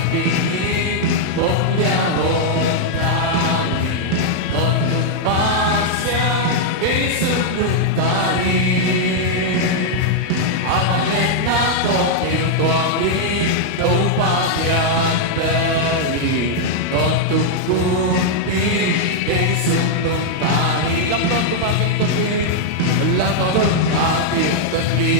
pag-ibig, buong kami, con tumaasya, isubok tayo. Amangan na ko, yung tuwali, tupagyan dari, con tungkundi, isubok tayo. Lang ko kumaging tabi, lang ko kumaging tabi,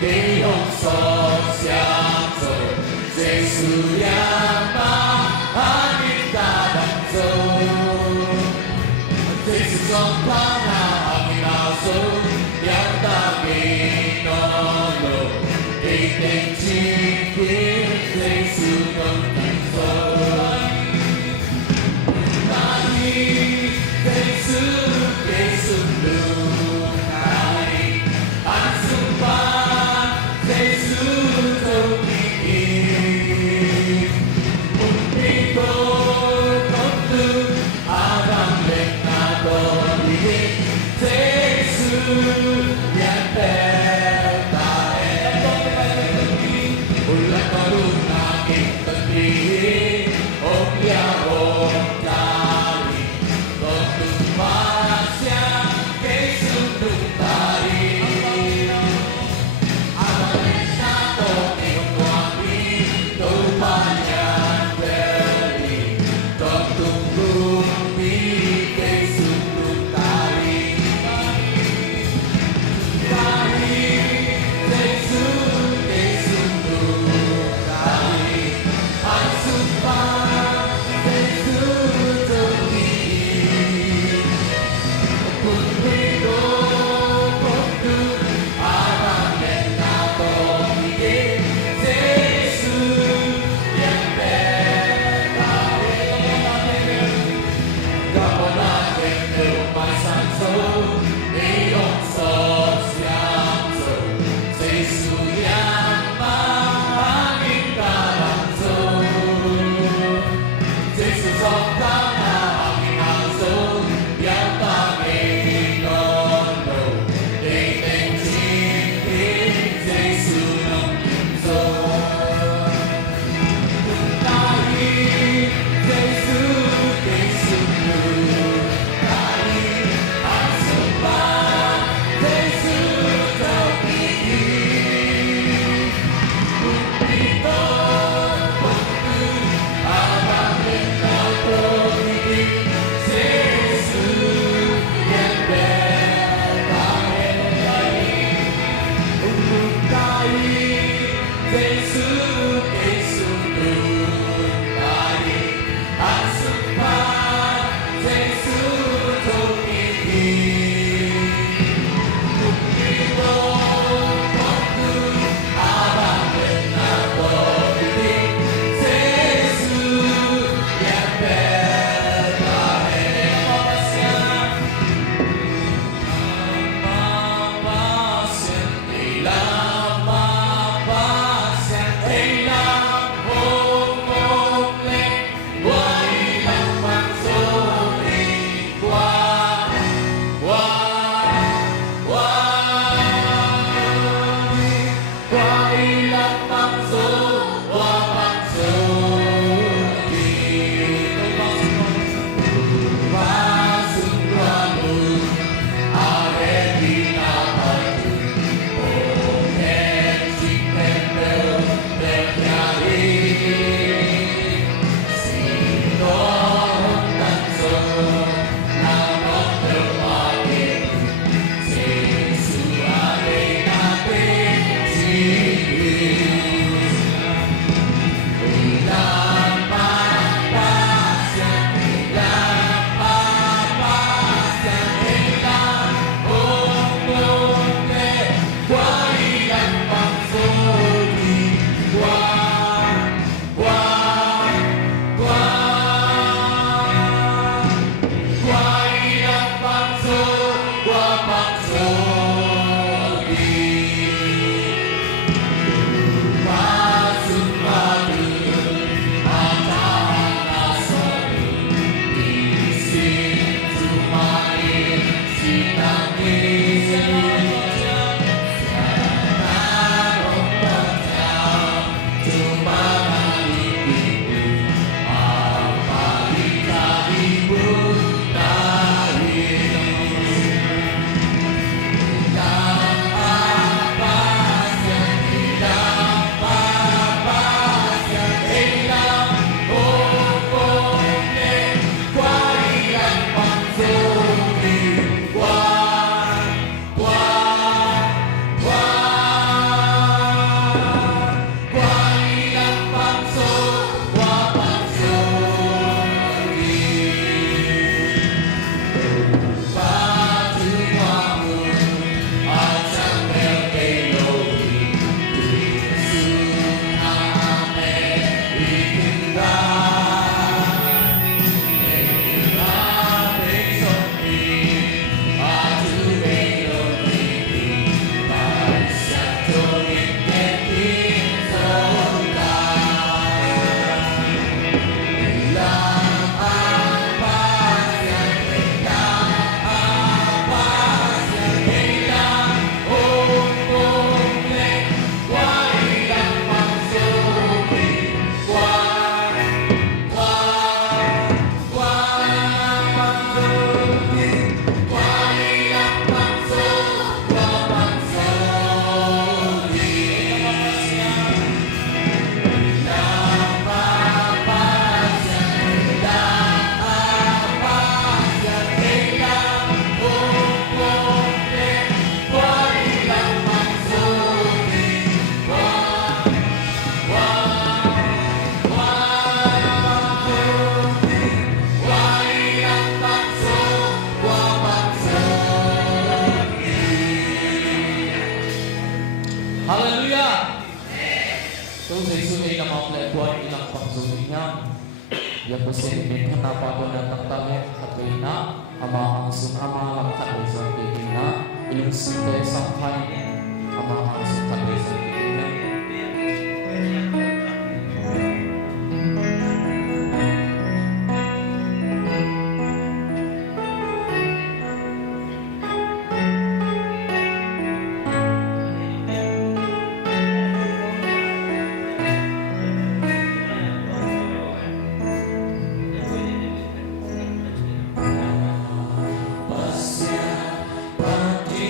Để hồng son xiang rồi Giê-xu yang ma hanin ta đặng dâu Giê-xu trong tháng nào hằng nào dâu yang ta kỳ nó lộ Kỳ tình chi kiến Giê-xu không thành dâu Ta đi Giê-xu Giê-xu lưu này Anh xung quanh Haleluya. Tuh sesuai nama pelabuhan ilang pangsulinya. Ya positif kenapa kau datang tamu atau ina ama langsung ama langkat besar begina ilung sampai sampai ama langsung kat besar begina. Pasya pati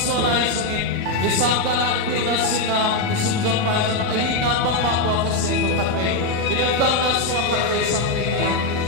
suara isangin, isang kalang pinasin na isundan pa sa nakahina pang mapwa kasi ito kami. Inagdang na suwa kami isang tingin.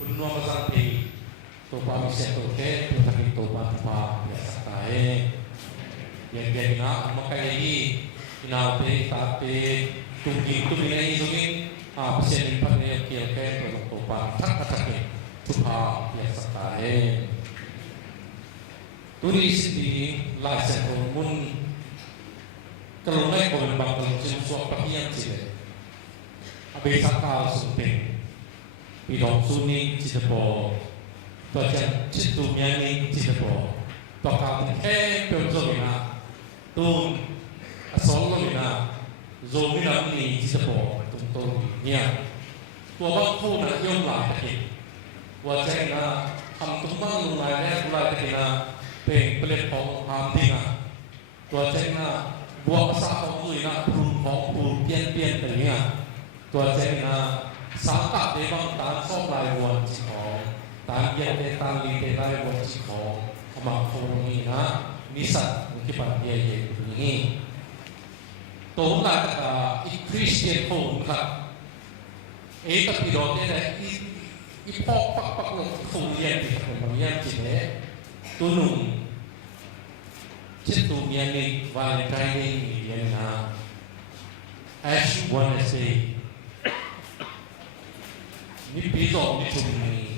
unua mazampi topa miseto ke tutaki topa pa ya satae yang dia ina makai inaute tate tunggi tumina izungin pasien impat ya kiel ke topa tak ke tupa ya satae tulis di laisen mun kalau naik boleh bangkal sesuatu pakian sih abe sakal sumping pidong suni cidepo tuajan citu miani cidepo tuakal pemzolina tun asololina zomina ni cidepo tuntun nia tua bangku na yom lah tadi wajah na ham tumbang lungai na mulai tadi na peng pelet pong ham tinga wajah na buat masak pong tu na pun pong pun pian tadi na tuajan na sangka debang tan sok lai wan cikong tan yang de tan li de lai wan cikong ama kong ni na misat kipat dia ye ni to la ka i Christian kong ka e ka pidot de i pok pak lo kong ye ti kong ye ti le tunung citu yang ni Valentine ni yang na Ash Wednesday ni piso ni cumi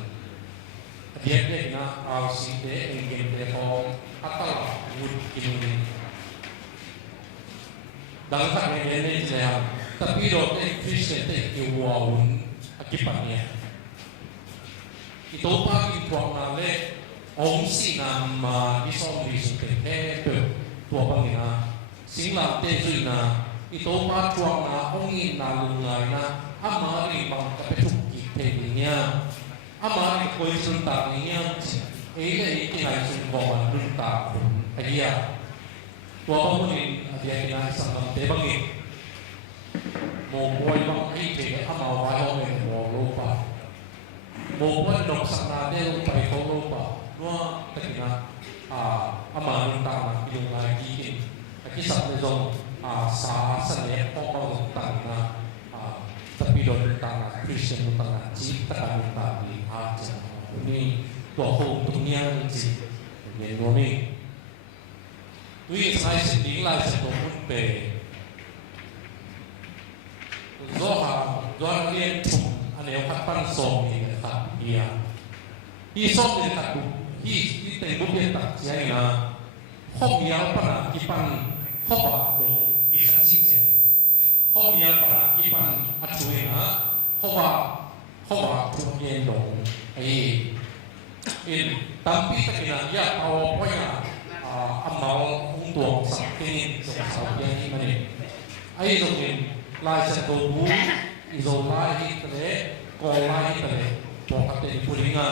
dia na RC de engin de hong atal wood kini dalam tak ni saya tapi do te Christian te yuwaun akibatnya itu pagi tuang nale ong si nama di som di sute tua pangina singla te suina itu pagi tuang na ongin na lungai na amari bang kapetuk tekniknya, amari koi suntaknya, ini hai sungkawan luntak, aja. Tua pemunin dia kena sangam tebangi, mau koi bang ini amal wajah mau lupa, mau koi dok sanade lupa itu lupa, dua tekina amal luntak hidung lagi, kisah lezong sah seni pokok luntak na. Tapi doa tanah Kristen tanah cipta kami tadi aja ini bahwa dunia ini mengomi tuh saya sendiri lah sebelum be zohar lihat tuh aneh kapan som ini tak iya i som ini tak i tembok dia tak siapa na hom yang pernah kipan hom dong ikasih hom yang pernah kipan acuina hawa punya dong tapi takina ya awak punya amal untuk sakit sakit ini mana dongin lai satu izo lai tere kolai tere pokoknya di pulinga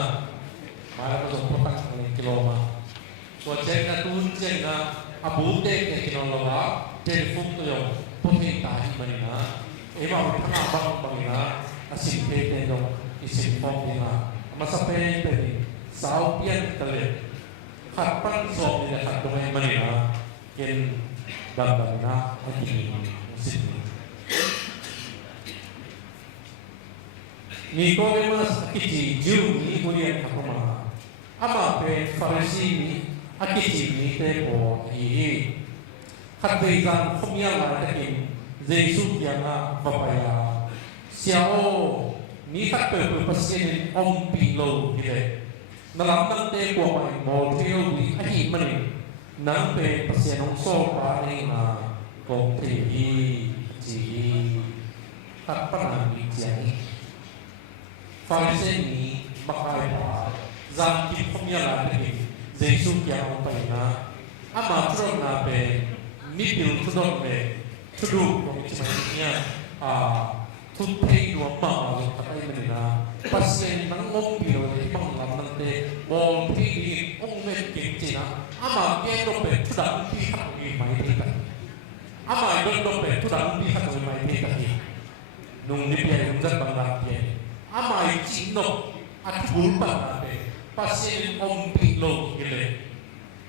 malah tu potang kiloma wajahnya tu wajahnya abu dek kiloma telefon tu yang putih tadi mana emang pernah bangina asin pete dong isin pokina masa pete saupian tele kapan so ni kat dong mana ken bangina lagi isin Nicodemus akiji Jew ni kuliah kakuma ama pe Farisi ni akiji ni tepo i kataikan kumia lagi Yesus yang papaya siao ni tak pasien om pilo gitu dalam nanti gua main mau trio di ahi mani nanti pasien om so paling na kong tegi ji tak pernah dijani Farisi ni bakal zamki kumia lagi Yesus yang papaya ama terus nape mipil tudok me tuduk komitmennya tuntai dua mal kata ini na pasien nang mobil ni panglam nanti bol pili ongmet kincina ama kendo pe tudang pihak ni mai kita ama kendo pe tudang pihak ni mai kita nung ni pia nung zat bangla pia ama cino atbul pa pe pasien ompilo gile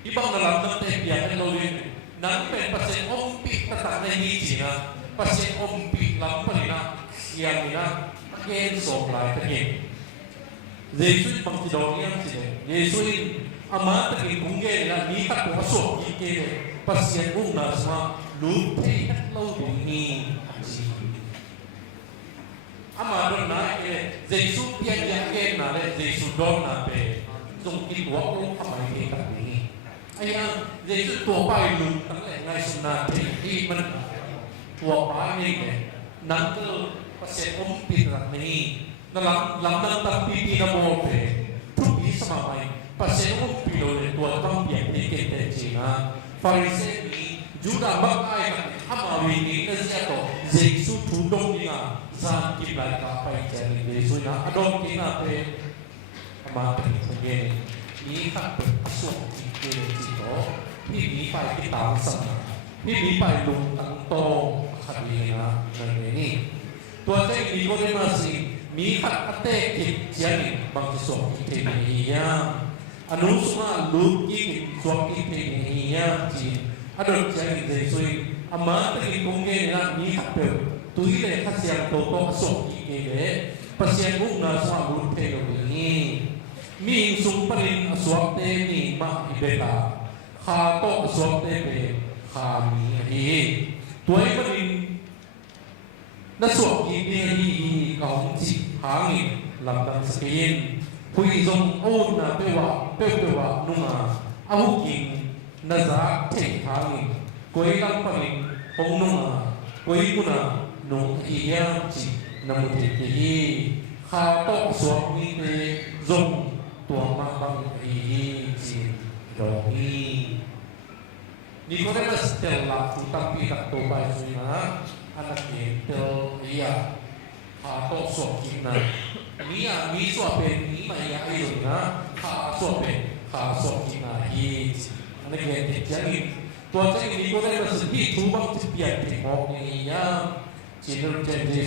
ibang dalam nanti pia kendo ni nang pe pasien ompi kata na hiji na pasien ompi lang pa na siang ina again so lai again Yesus Macedonia sini Yesus ama tadi kungge na ni kat ko aso ike pasien na sama lu te lo ni ama don na Yesus pian yang ke na le Yesus don na pe zong ki wa ko ama ke ta ni aya Yesus to pai lu tang le ngai suna te i man to pa ni ne nang ke pasien pi ra ni na lam ta pi na mo pe tu bi sama mai pasien pi lo le to tam pian ni ke te chi na Farisee ni Juda makai ama wi ni na sia to Yesus tu dong ni nga sa kim lai ka pai chen ni Yesus na adong ki na pe ama pe ge ni ka pe asu ki ke chi to pi ni pai ki ta sa pi ni pai lu tang to kha ni na na niตัวเจ้ามีก็ได้มาสิมีขัดเตะกิจเจนิบางส่วนที่เป็นอย่างนี้อนุสมาลูกยิ่งส่วนที่เป็นอย่างนี้จีอดเจนิเดซุยอามาตะกิคงเกนะมีขัดเปลตุยเลยขัดเสียงโตโตส่วนที่เกเลยปัจเจียงบุกนาสวาบุญเพลนี้มีสุปรินสวมเตนีมาอิเบตาขาโตสวมเตเปขามีฮีตัวไอ้ปรินนัสวกยินดีของจิตหางิลำดังสกินผู้ยิ่งทรงโอ้นาเปว่านุ่งอาหุกินนัจาเทหางิกุยลังปนิองนุ่งกุยกุนานุ่งอียามจินมุติกีข้าตกสวกมีเตทรงตัวมาบังอีจิดอกนี้นี่ก็ได้มาสเตลลาตุตัมปีตักโตไปสุยนะanak itu iya atau sokina niya mi sope ni maya ayo na sokina hi anak yang jadi tua saya ini kau dah bersedih tubang cepiat tengok ni ya cendol cendol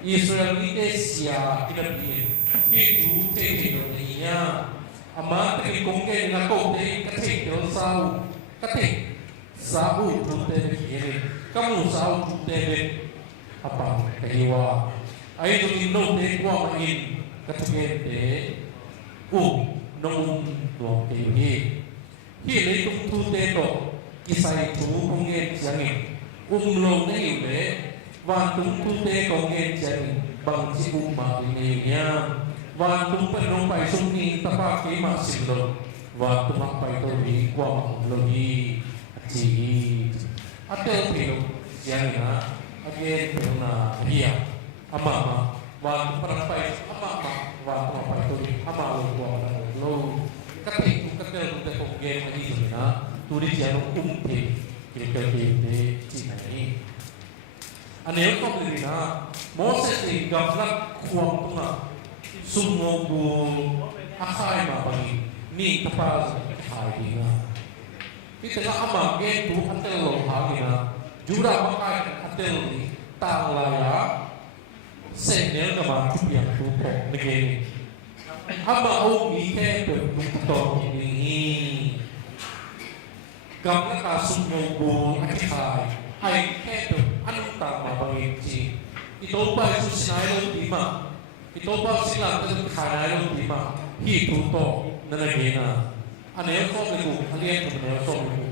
Israel ini Asia tidak biar itu tengok ni ya ama tadi kongke nak kau tadi ketik tersau ketik sahu tu tadi kiri kamu sahu tebe apa kehiwa ai tu ino te kwa main katgen te nong tuang te hi le tu te to kisai tu kongen jangi lo nei le wan tu te kongen jangi bang si ma ni nya wan tu penong pai sung ni tapa ki ma sim lo wan tu mak pai to ni kwa lo ni ji atau film yang na again film na dia ama waktu perampai ama waktu apa itu ama lo ketik kita game lagi na tulis yang kita Cina ini aneh kok begini na Moses ini gambar kuang tengah sumogu akai ma bagi ni tepat hari na kita nak amal ke tu antel lo hari na jura makai antel ni tang laya senel nama yang tu negeri ama ni ke tu ini gambar kasut mogu akai ai ke tu anu tang ma bagi itu apa susah lo lima itu apa silam tu khana lo lima hitu to negeri na aneh kok leku kalian benar kok leku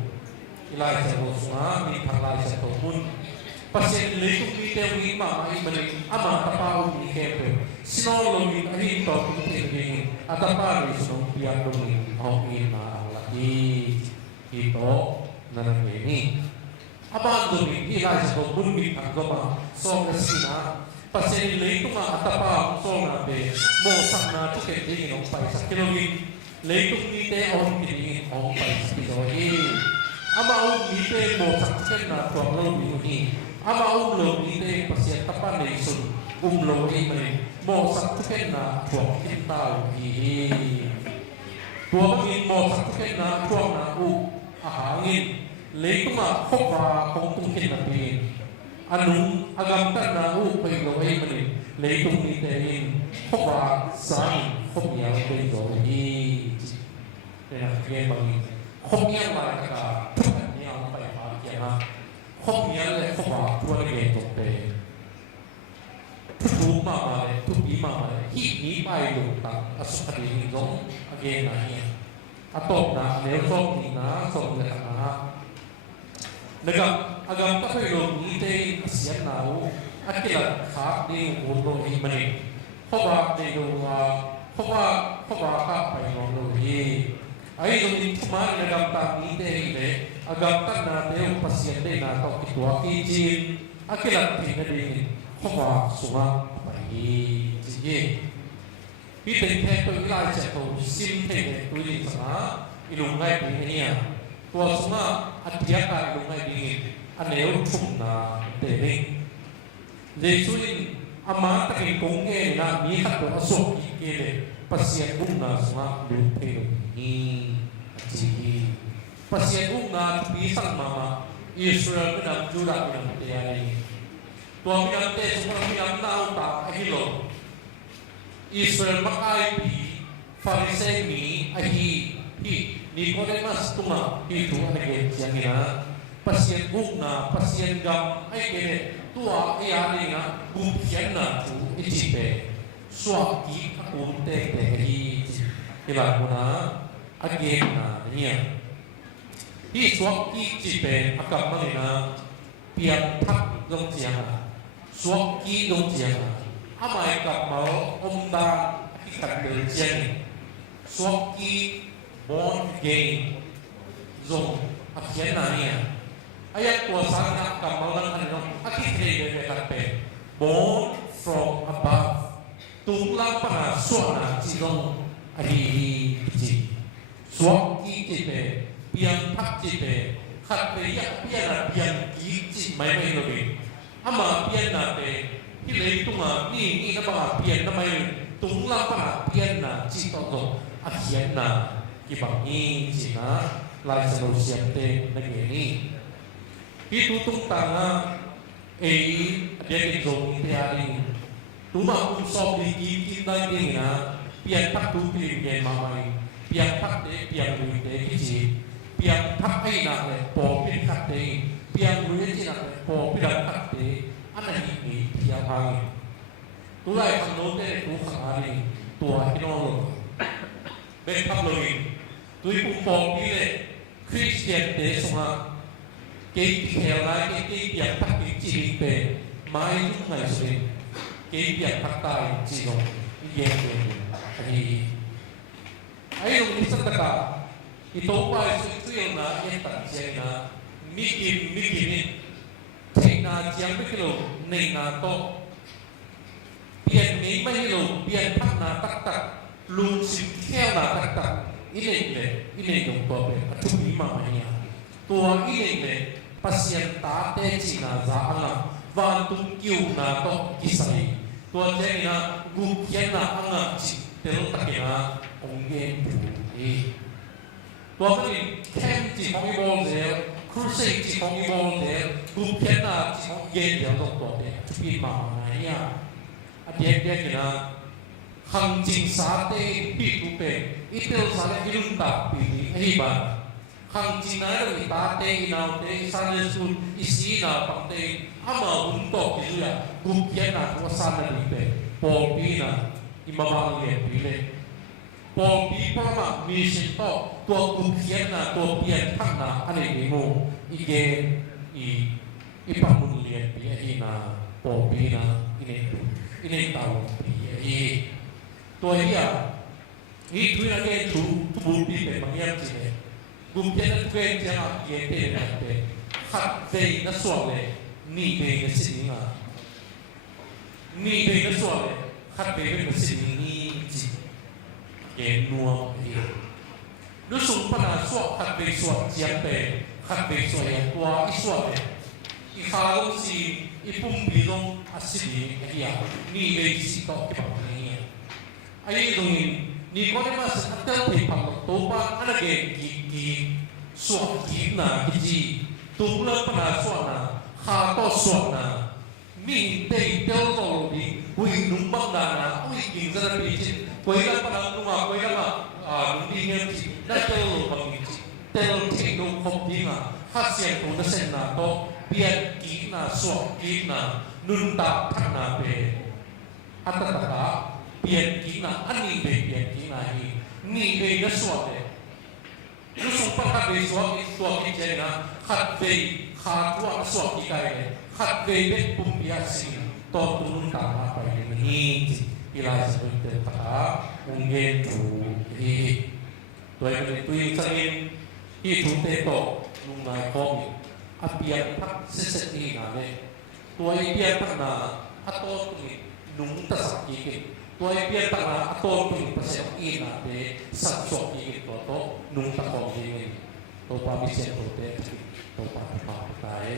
ilai jauh semua mi palai satu pun pasien leku kita lima mai beri ama tapau mi kepe sino logi ahi to ini atau apa sino pian logi mau ina lagi itu nanam ini apa tu mi ilai satu pun mi agama so kesina pasien leku ma atapa so nabe mo sakna tu kete no pai sakilogin leitung ni te on kini on pai sikoi ama on ni te mo saksen na tuang lo ni ama on lo ni te pasien tapan nei sun lo ni mai mo saksen na tuang kintau ni tuang ni mo saksen na tuang na ahangin leitung ma khokwa kong tung kin na pin anung agam tan na pai lo ai mai leitung ni te in khokwa sai khok yang pai lo ni dengan game bagi khoknya mereka ni ang pai pa kya na khoknya le khokwa tuan game to pe ทุกมาเลยทุกปีมาเลยที่นี้ไปลงตังอสุขดีลงอเกนนะเนี่ยอตบนะเนื้อส้มนี่นะส้มเลยนะนะครับอากาศก็ไปลงนี้ได้เสียหนาวอักลัดขาดีหัวโตอีมันนี่เพราะว่าในดวงเพราะว่าข้าไปลงโลกีไอ้ตรงนี้ทุกมาในกำตังนี้ได้เลยอากาศตั้งนาเดียวปัสยานได้นาต้องคิดตัวที่จีนอักลัดที่นั่นเองเพราะว่าสุมาไปจริงๆพี่เป็นแค่ตัวอีไลเจ็ดตัวซิมเทนตัวนี้สนะอีลุงไงปีนี้ตัวสุมาอัธยาศัยลุงไงปีอันเดียวชุ่มนาเดริงเจสุอินอามาตะกิกงเงินะมีขัดตัวอสุกิเกเลปัสยานุนาสุมาลุเทลุนี่จริงปัสยานุนาปีสังมาอิสราเอลเป็นจุดเป็นเตียนีตัวมีอันเตสุมามีอันนาอุตาอหิโลอิสราเอลมักไอปีฟาริเซมีอหินิโคเดมัสตุมาitu ada yang ina pasien bukna pasien gam ai kene tua ia ni na bukien na tu ijipe swaki unte te hi ila kuna again na nia hi swaki jipe akam malina pian thak long jiang swaki long jiang amai kap mau omda ikat de jiang swaki born again zong akhir nanya ayat kuasa nak kamalan anu akhir dari kata born from above tunglang pana suana jilong ari ji suaki jipe piang thak jipe khat pe ya piang ki ji mai mai lo bi ama pian na te hilei tunga ni na ba pian na mai tunglang pana pian na ji to akhir na kibang ini cina lai solusi ante negeri itu tung tanga dia kizong tiari tuma unsop di kita ini na pian tak tu pilih yang mamai pian tak de pian lui de kiji pian tak ai nak le po pilih tak de pian lui cina le po pilih tak de anak ini pian hang tu lai kanote tu khari tua kinolo ben tak lagi tôi cũng bỏ đi này Christian để xong à cái theo lại cái việc phát triển chỉ về mai lúc ngày rồi cái việc phát tài chỉ rồi cái việc về thì ấy lúcนี้สักตะที่โตไปสุดที่เราเอ็นตัดเจนะมีกินนี่เทนาเจียงไม่กี่โลในนาโตเปลี่ยนนี้ไม่ให้โลเปลี่ยนพักนาตักลุงสิบแค่นาตักini dong babe atu lima mahnya tua ini le pasien tate cina zaala vantung kiu na to kisai tua jena gukian na anga ci tel takina ongge tua ni kem ci hongi bol de crusade ci hongi bol de gukian na ci ongge ya to to de lima mahnya dia kina hang jing sate pitu pe itel sale ilunta pi hiba hang jing na ri tate inau te sale sun isi na pate ama unto kiya gukian na ko sana ri pe po pi na imama le pi le po pi pa ma mi sin to to gukian na to pian thak na ane ni mo ige i pa mun le pi na po pi na ini tahu piตัวเหี้ยนี่ทุยนักเรียนถูบูปีเป็นบางอย่างจริงเลยกลุ่มเจ้านักเรียนจะมาเยี่ยมเต้นกันไปขัดเต้นนักสวดเลยนี่เป็นนักสิ่งอ่ะนี่เป็นนักสวดเลยขัดเป็นนักสิ่งนี่จริงเย็นนัวดีรู้สึกปัญหาสวดขัดเป็นสวดเจียมเป็นขัดเป็นสวดอย่างตัวอีสวดเลยอีข้าวสีอีปุ่มปีลงอาศินีไอ้เหี้ยนี่เป็นสิ่งต่อไปไอ้ตรงนี้นี่ก็ได้มาสักเท่าที่พังตัวบ้านอะไรกี่ส่วนกี่หนากี่ตัวเรื่องปัญหาส่วนน่ะข้าต่อส่วนน่ะมีเด็กเจ้าตัวนี้วิ่งนุ่มบังดานะวิ่งกินจะได้ปีจิคุยกันปัญหานุ่มคุยกันมานุ่มดีเงี้ยจินั่นเจ้าบางทีเจ้าเทคโนโลยีน่ะข้าเสียงตัวนั้นน่ะโตเปลี่ยนกี่หนาส่วนกี่หนานุ่มตาทักหนาเป อัตตะกะเปลี่ยนกินนะอันนี้เปลี่ยนกินนะนี่เบย์ก็สวดเลยรู้สึกปะขัดเบย์สวดตัวกินเจนะขัดเบย์ขาดตัวสวดกี่ไก่เลยขัดเบย์เป็นปุ่มยาสีตัวตุนตามมาไปนี่อีลาสเป็นเด็กตาองเงินถูอีตัวเองตัวเองจะเองที่ถูเตโตลุงนายคอมอาเปียพักเสร็จที่นั่นเลยตัวเองเปียพักนาอัตโตตุนนุ่งตะสักกี่กิตัวเองเปียพักนาอัตโตตุนตะสักกี่นั่นเลยสักสองกี่ตัวโตนุ่งตะคอมกี่ตัวปามิเซนตัวเตตัวปาปาตาย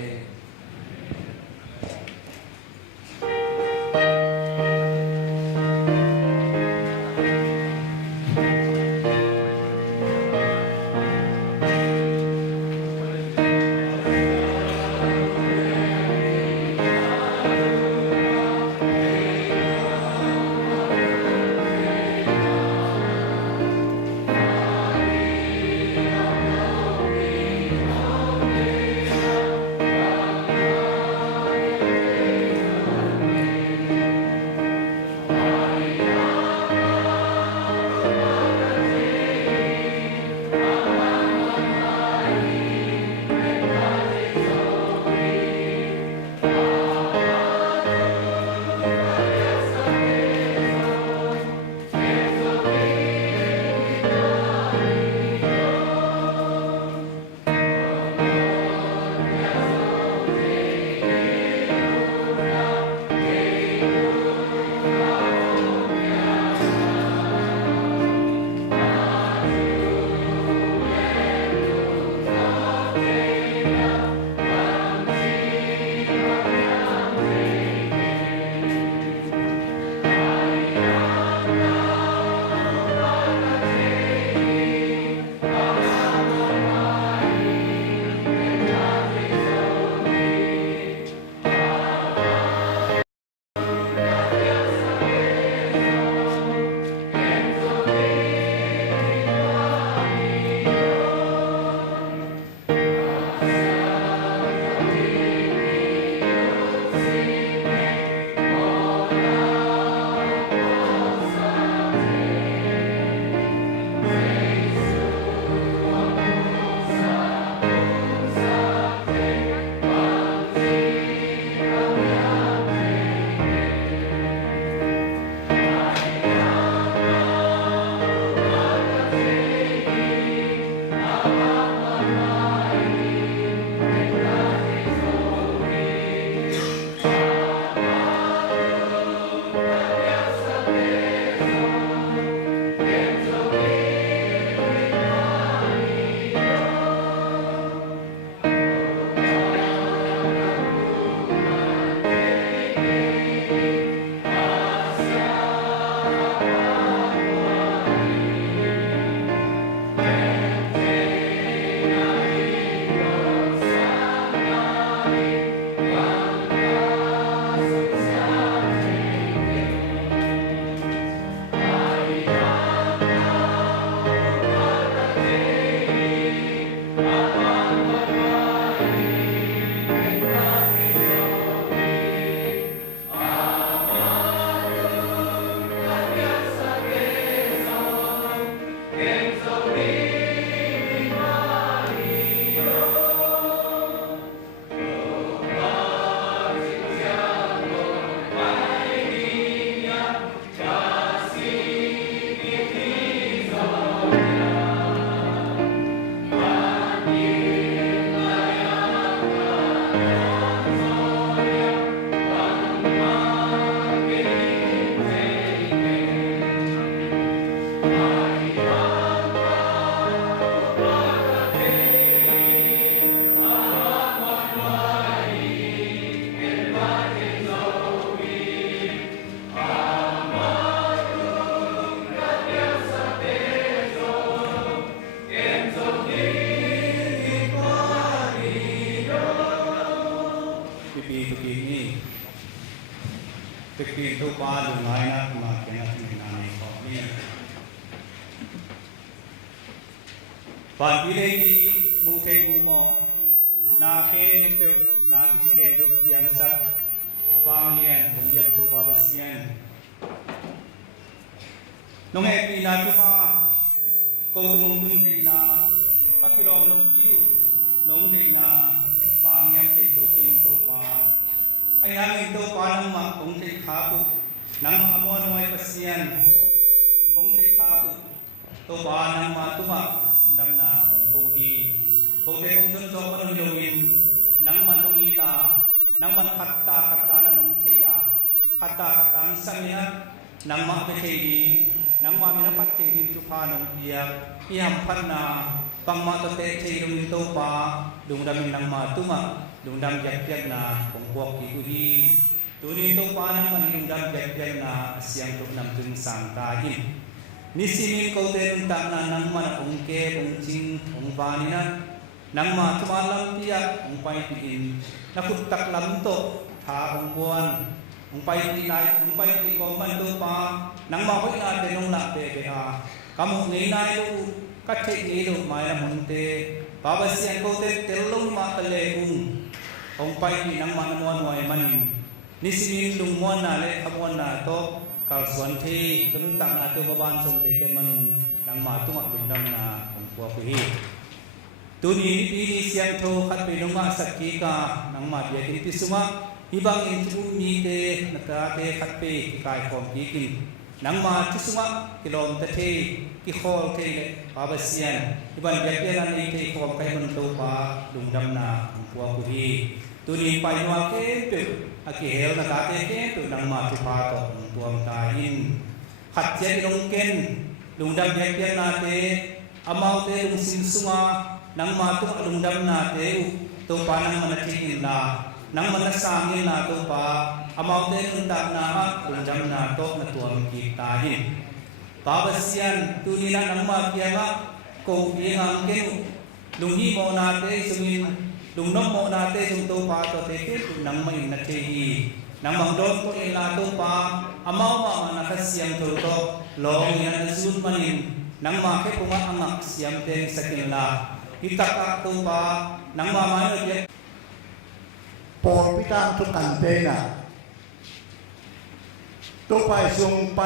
Tiki tu palu lain ma kena nani ko ni. Pagi lagi mutai gumo na ke tu na kisi ke tu yang sat abang nian pembiak tu babasian น้องเอปีนาทุกข้ากูตงตุนเทนาพักกิโลมลงพิวน้องเทนาบางยามเทสุกิงตัวปาไอ้ยังอินตัวปานังมาองเทขาปุนังอมวนไว้ปัสยันองเทขาปุตัวปานังมาตุมาดำนาองกูฮีองเทองชนโซมันโยวินนังมันน้องอีตานังมันขัดตานันน้องเทียขัดตาสังเนียนังมาเปเทดีนังมามินาปัจเจดินจุพานงเปียอิหัมพันนาปังมาตเตเชรุมิโตปาดุงดามินังมาตุมาดุงดามยักยักนาของพวกกิกุดีตุนิโตปานังมันดุงดามยักยักนาเสียงตุนำตุนสังตาหินนิสิมินโกเตนุตานานังมันองเกองจิงองวานินะนังมาตุมาลัมเปียองไปปินนักุตักลัมโตทาองบวนองไปที่ไหนองไปที่กองมันตัวปานังมาพัฒนาเดนองนักเตะอาคำนี้นายลูกัดเทกีลูมาอย่างมุนเตบาบเสียงโกเตเตลุงมาทะเลองไปที่นังมันมวนไว้มันนิสิมินลุงมวนนาเลขมวนนาโตกาลสวนที่กนุนตักนาเตวบานสมเด็จเกมันนังมาตุมาดุดำนาองพัวกุฮีตุนีปีนี้เสียงโทขัดไปลงมาสักกีกานังมาเบียกินพิสุมาibang intuumi te nakate khatpe kai khom ki kin nangma chisuma kilom ta the ki khol the le babasian iban yakela ni te khom kai man to pa lungdam na puwa ku hi tuni pai wa ke pe aki hel na ka te ke tu nangma tu pa to puam ta in khat chen long ken lungdam yakela na te amau te lung sin sunga nangma tu lungdam na te to pa nang man chin naนังมันนักสร้างนี่นาตัวปาอามาวเตนุนตานาลุงจำนาโตนตัวมันกีตาหินปาบเสียนตุนีนังมาเกียงะโกเบียงเกนลุงฮีโมนาเตสุมินลุงนกโมนาเตสุตัวปาตัวเตเกนังมาอินนัทเฮีนังบังโดนตัวเอลาตัวปาอามาวมานักเสียงตัวโตลองยันสุดมันินนังมาแค่ปุงอังเสียงเตงสกิลลาฮิตากะตัวปานังมามาเยปอพิตามทุกกันเตนะตัวไปส่งไป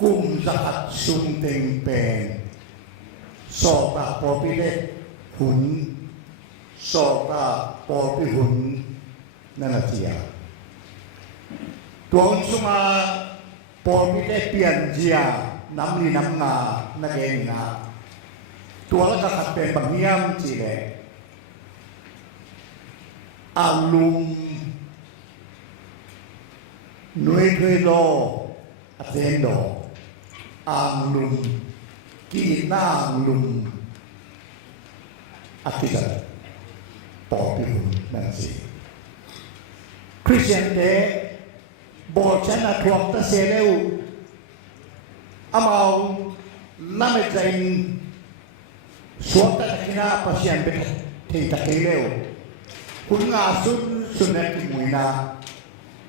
กุมสหัสสุงเต็งเป็นสอบตาปอพิเล็กหุนสอบตาปอพิหุนนั่นแหละเสียตัวอุสมาปอพิเล็กเปลี่ยนเจียน้ำลีน้ำงานั่นเองนะตัวละก็ขัดเป็นบางเยี่ยมจีเลยอาลุมนุยเคยรออาเซนโดอาลุมกีน่าลุมอาทิตย์ปอพิหุนนั่นสิคริสเตียนเดบอกฉันทวงตะเสเลวอามาน้ำใจสวมตะกินาปัสยันเป็นเทตะเกเลวคุณงาสุนัขมุยนา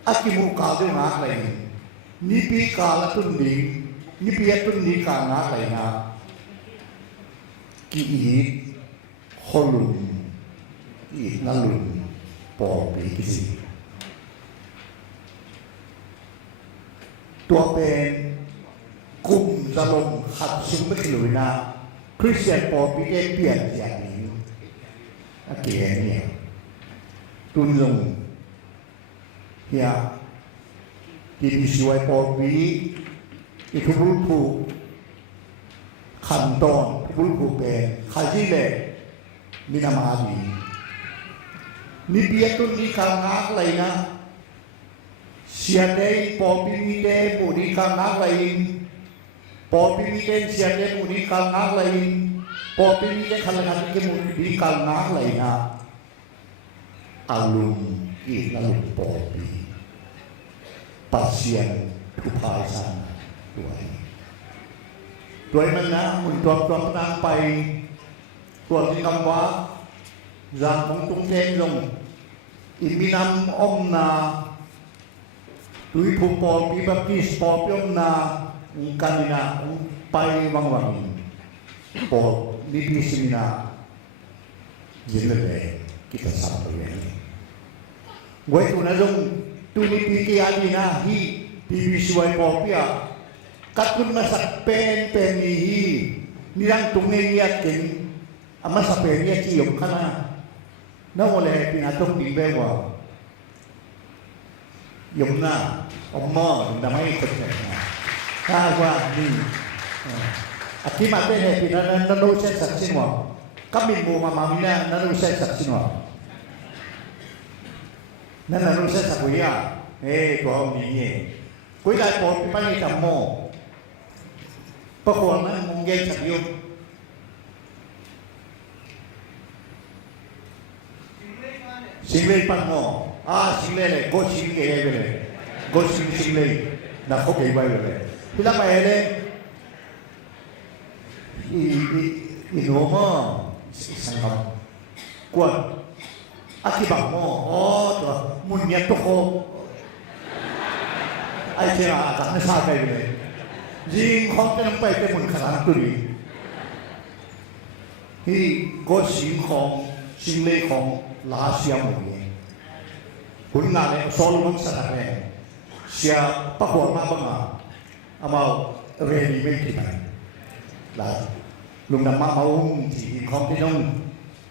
อากิมุกาดูนักเลยนิพิกาลตุนดีนิพิยตุนดีกานักเลยนะกีอีฮอลุมอีนั่นลุมปอปีกิสิตัวเป็นกลุ่มสลมขัดซุ่มไม่หลุยนะคริสเตียนปอปีเอเปลี่ยนอย่างนี้อาเกียเนี่ยตุนลงเฮียที่มีสวยปอบีอีทุบุลผูขันตอนทุบุลผูเป็นขยี้เล่มินามาดีนี่เบียตุนนี่กางนักเลยนะเสียเดย์ปอบีมีเดย์บุรีกางนักเลยปอบีมีเดย์เสียเดย์บุรีกางนักเลยปอบีมีเดย์ขันละขันที่บุรีกางนักเลยนะอาลุมอีกนั่นปอบีปัสเซียนทุพายสันด้วยมันนะมันตัวตั้งไปตัวที่คำว่าจางของตุ้งเทงลงอิมินำอมนาตุยผู้ปอบีบัพติสปอบีอมนาอุงกันนาไปวังปอนิพิสินายินเลยkita sampai ini. Gue tu nazung tu ni pikir ali na hi PBCY Popia katun masak pen ni nirang tungeng king ama sa pen ya ci yom kana na wala pinatok timbewa yom na ommo damay ko na kawa ni aki mate he pinan na no sen saksinwa kami mo mamamina na no sen saksinwa na no sen sakuya ko ni cuối đại bộ phải đi tầm mồ có còn nó mong gây sạch vô sinh lên bằng mồ sinh lên này có sinh cái này về có sinh lên là có cái vậy về thì là bài đây nó mà sang học quân aki bằng mồ rồi muốn nhận tốt không ai chơi à chẳng hay sao cái này riêng không cái nông bay cái mình khả năng tùy thì có sinh lệ không lá xiêm một cái huấn ngài này solo mắm sạch này xia bắt hồ ma bằng à amau ready mấy cái này là lúc nào mà ông chỉ không cái nông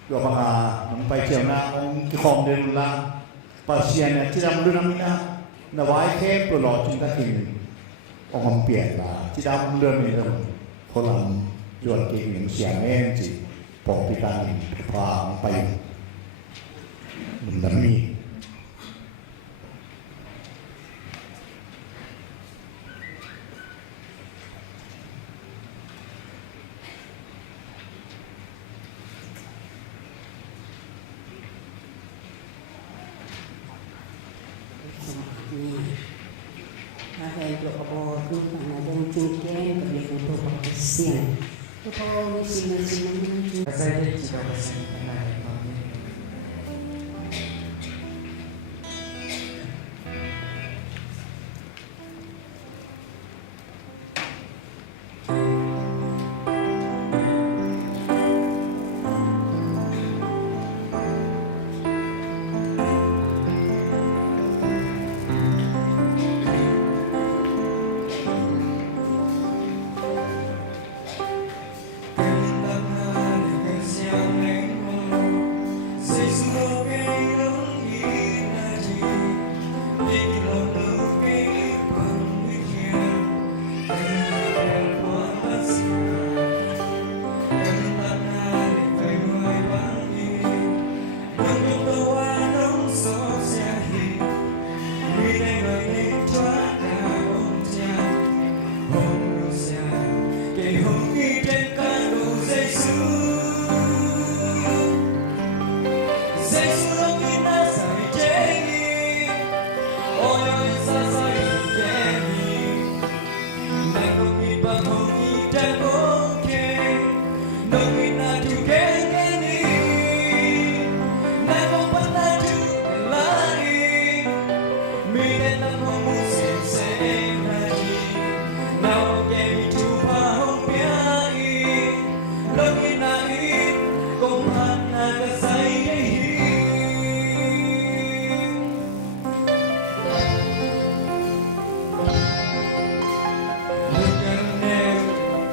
rồi bằng à nông bay chiều na ông cái không đến là và xia này chỉ làm lúc năm naนวายเทพตัวหล่อจึงได้กินองค์เปลี่ยนละที่ดำเรื่องนี้เรื่องคนหลังยวนกินหนึ่งเสียงแม่จีปองพิการพาไปมันนั้นมี Ejemplo, como tú, cuando un chunque, que le contó por Cristian. Tú, como si no se me Kasaya jika kasih kenal kami.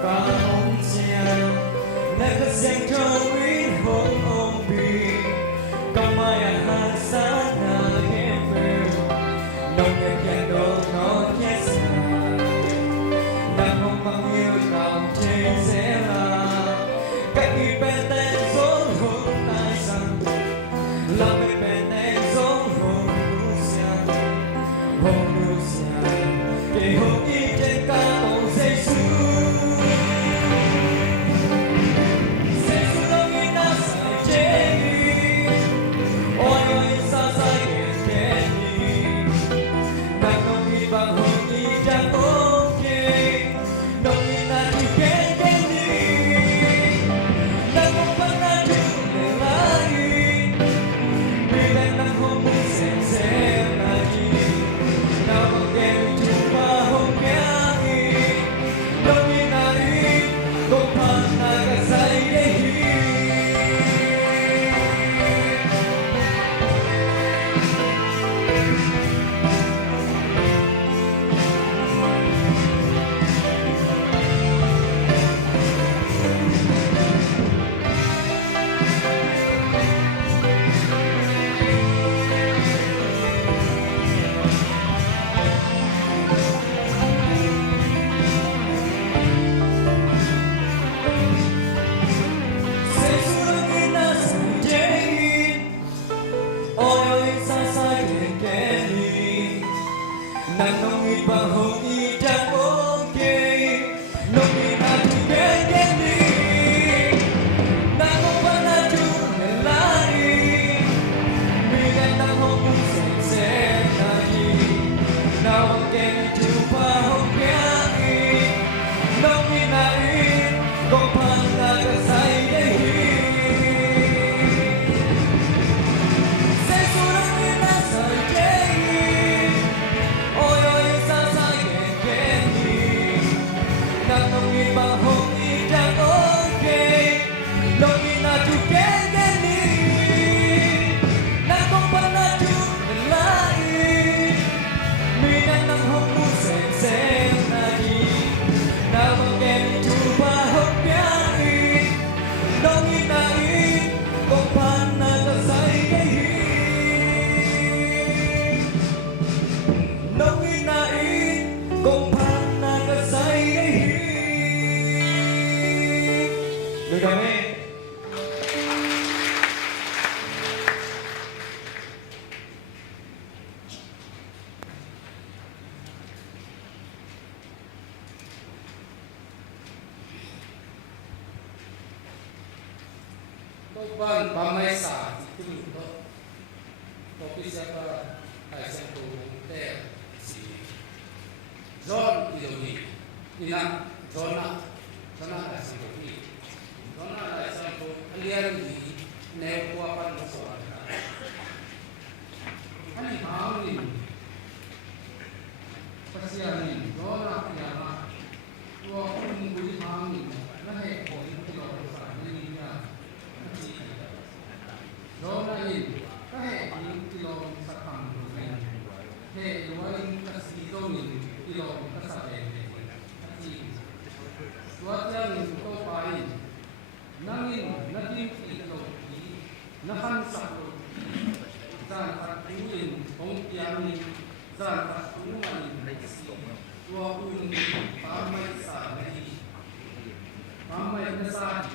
God Ban pamai sa itu topik siapa kaisar ter si John Idoni ina John kaisar Idoni John kaisar alian di nepuapan masalah ani hamin pasianin John akiama tua pun budi hamin nahe poin kilo besar ini ya Rona ini, kahe ini kilo sakam tulen, he luarin kasih ini kilo kasaben, aci, suatu itu paling, nangin nadim kilo ini, nahan saklo, dan katuin ongkiamin, dan katuin kasih, dua pun pamai sahari, pamai besar,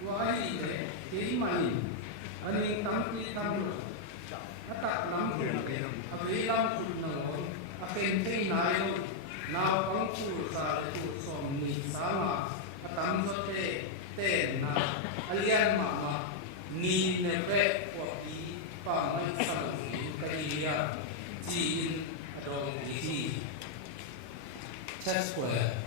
dua ini keimanin. Aning tampi tamlo, atak lampun, abri lampun nalon, akenteng nayon, na pangkul sa itu somni sama, atam sote ten na alian mama ni nebe waki pamai salungi kaiya jin adong dihi. Church square.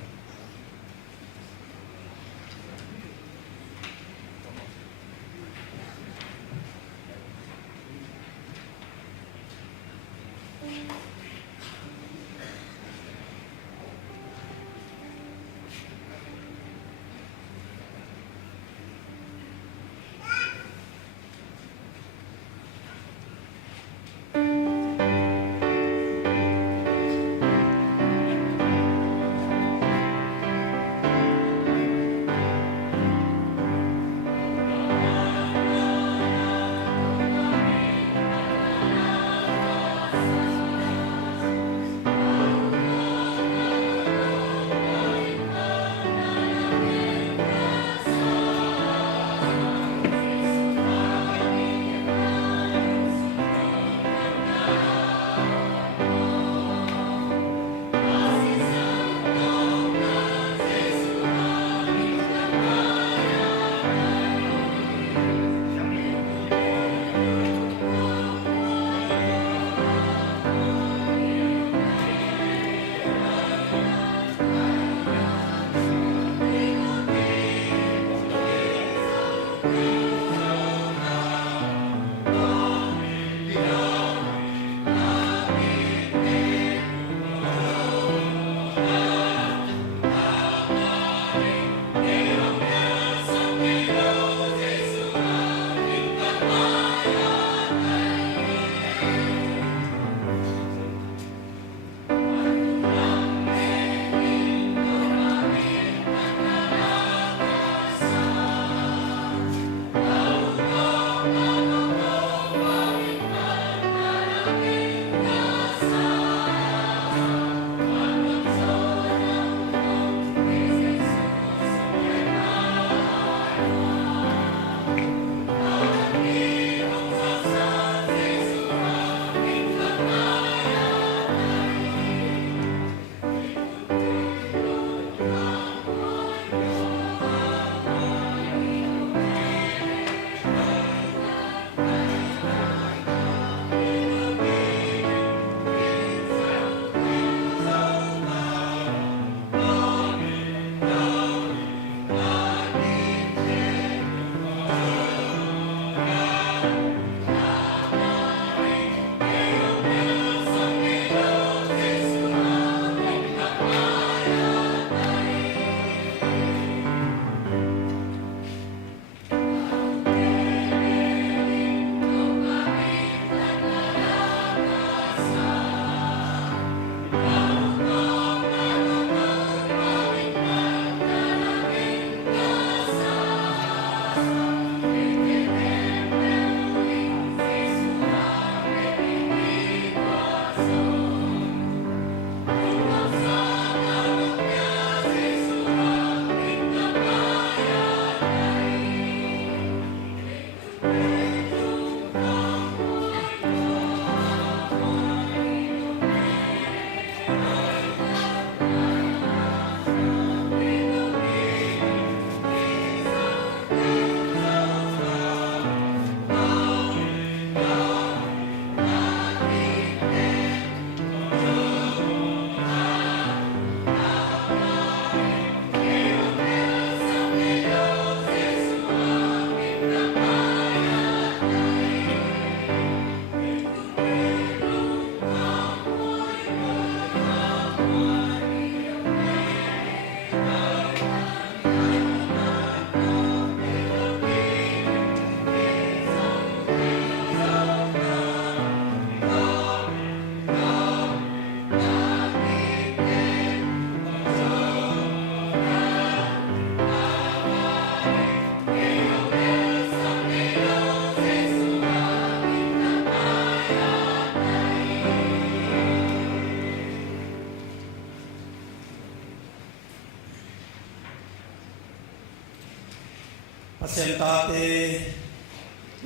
pasentate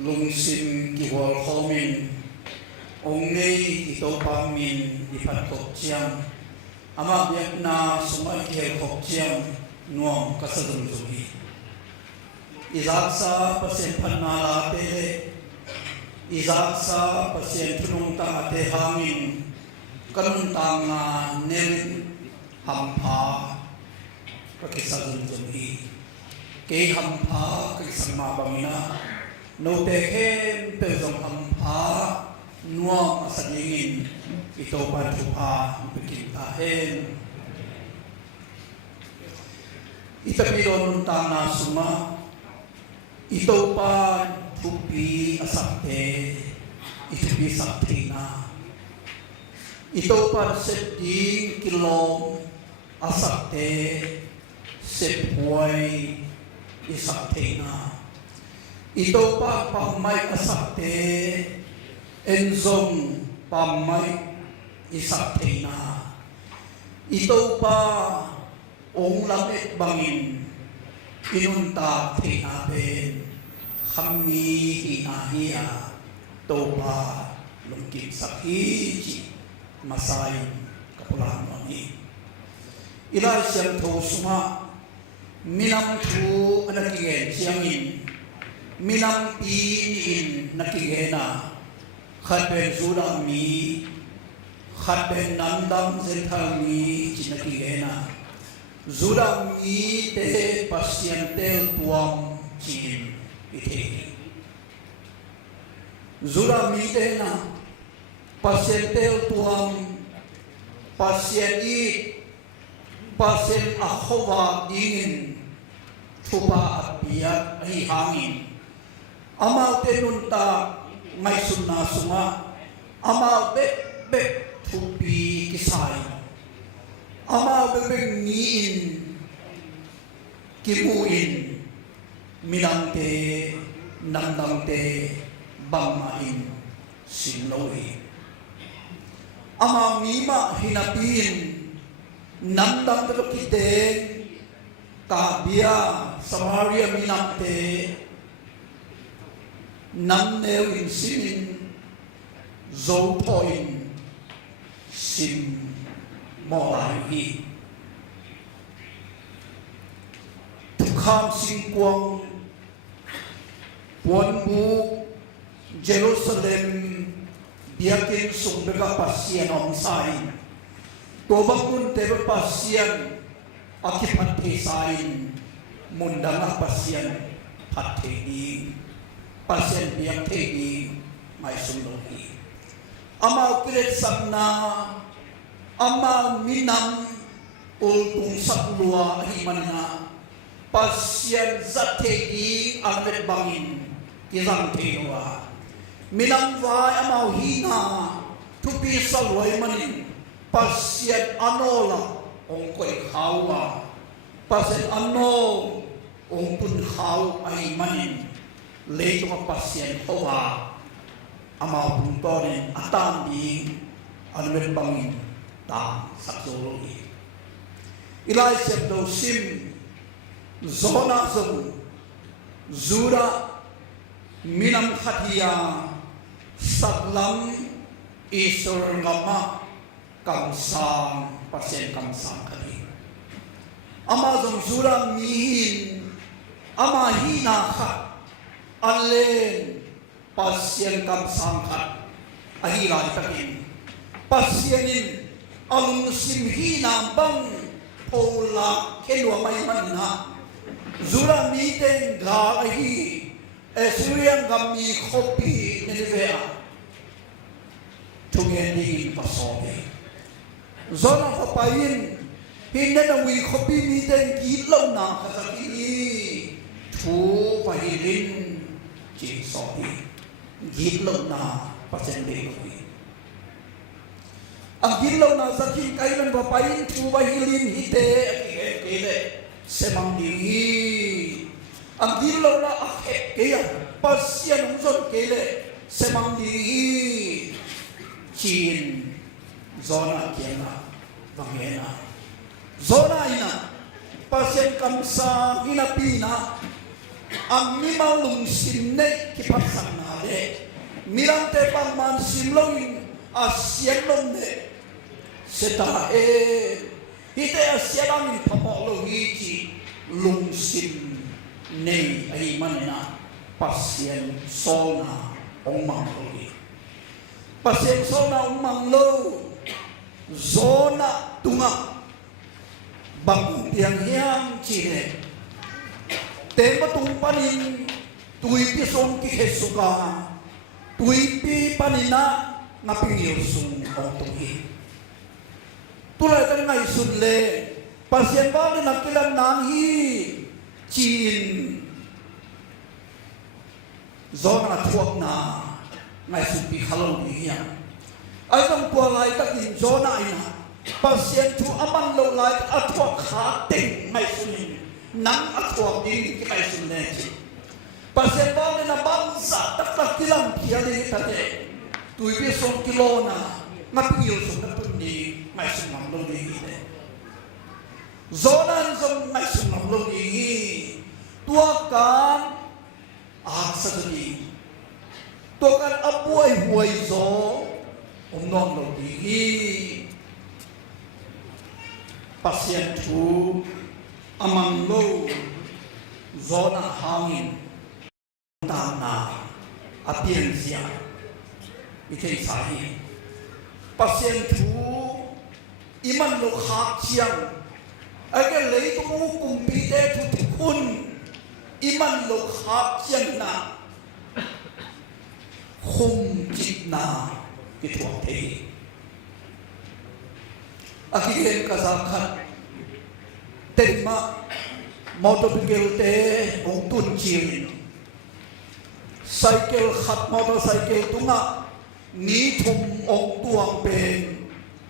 lungsim kiwal khomin ongnei ito pamin ipat kopchiang ama biak na sumai ke kopchiang nuam kasadum zuhi izaksa pasen panala te izaksa pasen tunung ta ate hangin kanun tanga nen hampa kakisadum zuhi ke hampa kisama bamina no te hem te zong hampa nuam asadingin ito pantupa bekita hen itapiron tana suma ito pa tupi asakte itupi saktina ito pa setting kilom asakte sepway isaktina ito pa pamay asakte enzong pamay isaktina ito pa ong lamit bangin inunta tinaben kami hinahiya to pa lungkit sakiji masayin kapulahan mani ilay siyang tosuma minam tu anakigen siyangin minam piin nakigena khatben sudang mi khatben nandam zenthal mi chinakigena sudang mi te pasyente tuam chin ite sudang mi te na pasyente tuam pasyenti pasien akhova dingin tupa apiat ay hangin ama tenunta ngay sunna sunga ama be tupi kisay ama be ngiin kimuin minante nandangte bangmain sinloy ama mima hinapin nandang terkite kabia Samaria minante namneu in simin zotoin sim molai tukham singkwang puanbu Jerusalem biakin sumbega pasien omsain tobangun tebe pasien akipat sain mundanga pasien pateni pasien biang tegi mai sumlohi ama kilet samna ama minam ultung saklua himana pasien zategi almet bangin kizang tewa minam vai ama hina tupi salwai manin pasien anola ongkoi khawa pasien ano ongpun khaw ai manin leito ka pasien hawa ama puntonin atami almen bangin ta saksologi ilai septo sim zona zon zura minam khatia saklam isor ngama kamsang pasien kamsang kali ama zon zura mihin ama hina khat alen pasien kamsang khat ahira itakin pasienin ang simhina bang pola kelwa may manna zura miten ga ahi esuriang gami kopi nenivea tungeni pasoge zona papayin hinna na wi kopi miten gitlaw na kasakini tu pahirin sohi gitlaw na pasende ko ang gitlaw na saking kailan papayin tu bahilin hite kile semang diri ang gitlaw na akhe kaya pasyan uzon kile semang diri chin zona kiana bangena zona ina pasyan kamsa hinapina ang mimang lungsim ne kipasang na le mirang te pang man simlong asyan long ne seta ite asyan ang pamolo hiji lungsim ne ay man na pasien sona ong manglo pasien sona ong manglo zona tunga bang tiang hiang chile tema tumpanin tuipi song ki hesuka tuipi panina ngapingil sung ong tuhi tulay kan ngai sunle pasien ba ni nakilan nanghi chin zona thuak na ngai supi khalong hiang ai tong tua lai tak in zona ina pasien tu aman lo lai athuak kha teng ngai sunin nang athuak din ki kai sun ne pasien ba na bangsa tak tak tilang kiali tate tuipi song kilo na ngapil sung na pundi ngai sun nam lo ni ne zona song ngai sun nam lo ni tua kan aksadi tua kan abuai huai zo non lo di pasien tu amang lo zona hangin tanah apian sia ite sahi pasien tu iman lo hak siang aga lei tu kumpi te tu kun iman lo hak siang na khum chit na ki thuak thei akigen kazakhan tema motorcycle te ong tun chirin cycle khat motorcycle tunga ni thum ong tuang pen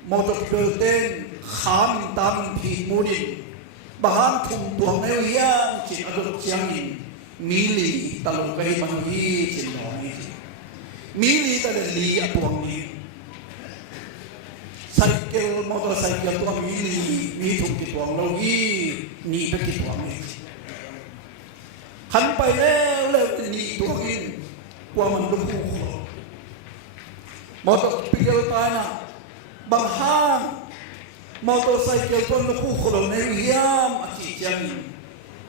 motorcycle ten kham tam phi munin bahang thum tuang ne yang chin adot chiang in mili talong kai man hi chin no ni mili ta li atuang ni cycle motorcycle tuang mi thum ki tuang lo hi ni pe ki tuang ni han pai le ni tuang in tuang man lu khu motorcycle pa na bang hang motorcycle tuang lu khu lo ne hiam a chi chang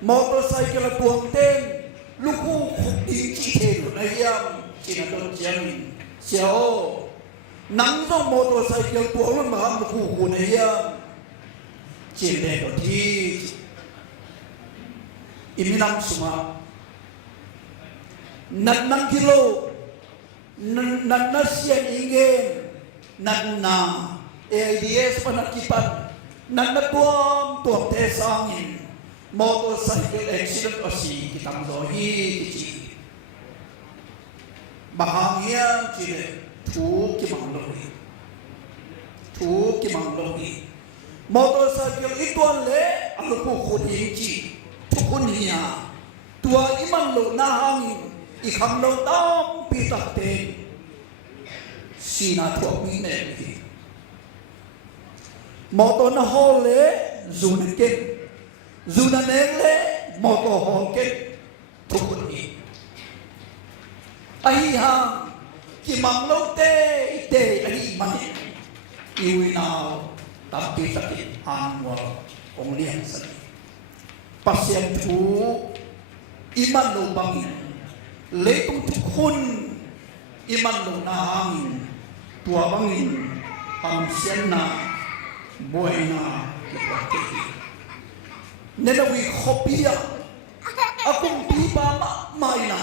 motorcycle tuang ten lu khu di chi the lo ne hiam chỉ là đôi chân xéo nắng trong motorcycle tuồng luôn mà ham được khu này chỉ để đôi thi imi năm suma năn 5 kilo năn xiên inge năn na AIDS panakipan năn tuồng thế sangin motorcycle accident osi kita mzohi kici bahang hiang chỉ để thu ki mang lo hi motorcycle ituan le alu ku khun hi chi thu kun hiya tua iman lo na hangin I kham lo tam pi tak te sina thu mi ne hi motor na hol le zun ke zun ne le motor hol ke thu kun hi ai hang ki mang lo te ai man iwi nào tapi sakit anwal ong lian sa pasien thu iman lo bangin le tung khun iman lo na hangin tua bangin am sian na buena ke nenawi khopia akum pi ba mai na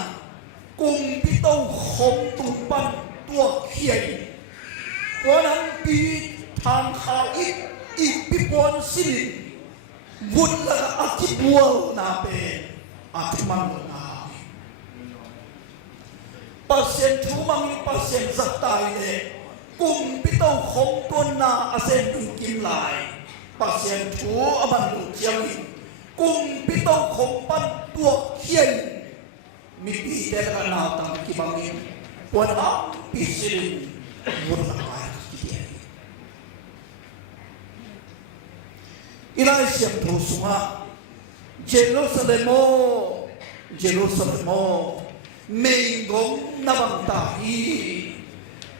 cùng biết đâu không tụt ban tua khiển quá năng bị thang khảo ít biết quan xin vốn là ác buồn na bề ác mang na pasien thu mang pasien giặc tài lệ cùng biết đâu không tuân na asen đừng kim lại pasien thu aban lục chiang cùng biết đâu không ban tua khiển mimpi dia kenal tentang kibangin puan am pisilin murah dia ilai siam tu sunga Jerusalemo Jerusalem mo main gong nabang tahi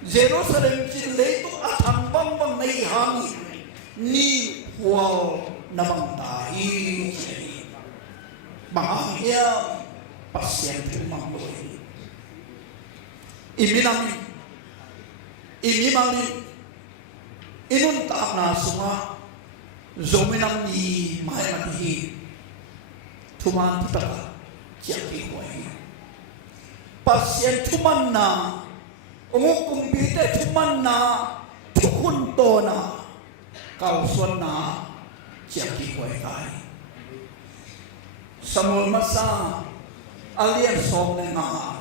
Jerusalem chin le to athang bang bang nei hang ni hual nabang tahi bang ya pasien tu mang loi iminang inimali inun ta na sunga zominang ni mai mati tuman ta Jaki huai, pasien tuman na, ungukung bite tuman na, tukun to na, kauson na, jaki huai kai. Samul masa, alian som na,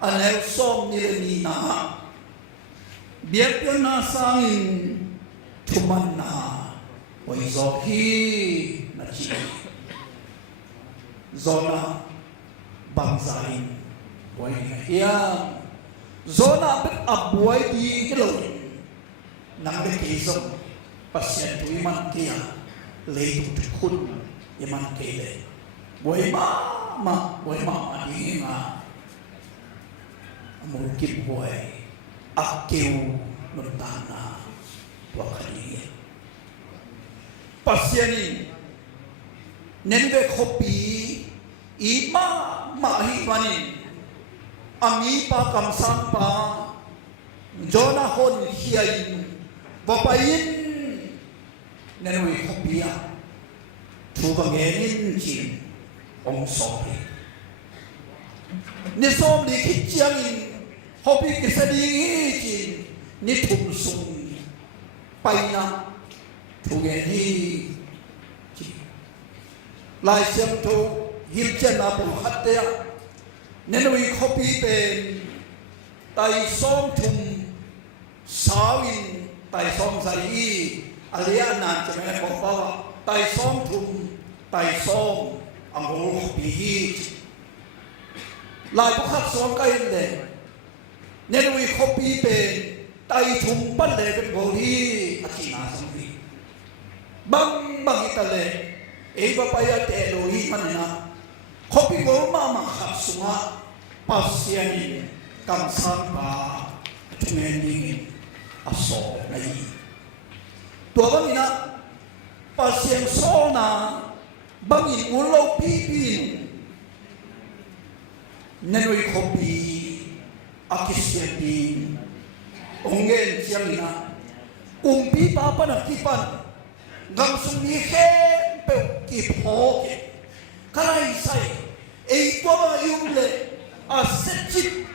anel som nilani na, biar na sangin tuman na, huai zohi na chi, zona. Bangsain, boy yang zona bet abuai di kilo, nang de kisam pasien tu iman kia, leitu tukun iman kile, boy ma di ma, mungkin boy akiu mentana dua kali, pasien ini nende kopi ima mahi panin ami pa kamsang pa Jonah hon hiyain bapayin nanui kopia tubangenin jin ong sopi ni som li kitjangin hobi kisadingi jin ni tumsung paina tugeni jin lai siam tu Hilchen apu hatea nenui kopi pen tai som tum sawin tai som sai alia nan chemene kopa tai som tum tai som angol kopi hi lai bu khat som kai le nenui kopi pen tai tum pan le pen go hi achina som hi bang itale eba paya te lo hi manna kopi gol mama khapsunga pasiani kamsan ba tumening aso nai tuamina pasien sona bangi ulo pipin nenoi kopi akisiatin ongen siamina umpi papa na kipan gamsung ni he pe kipo kalai sai ei tua yumle a setchit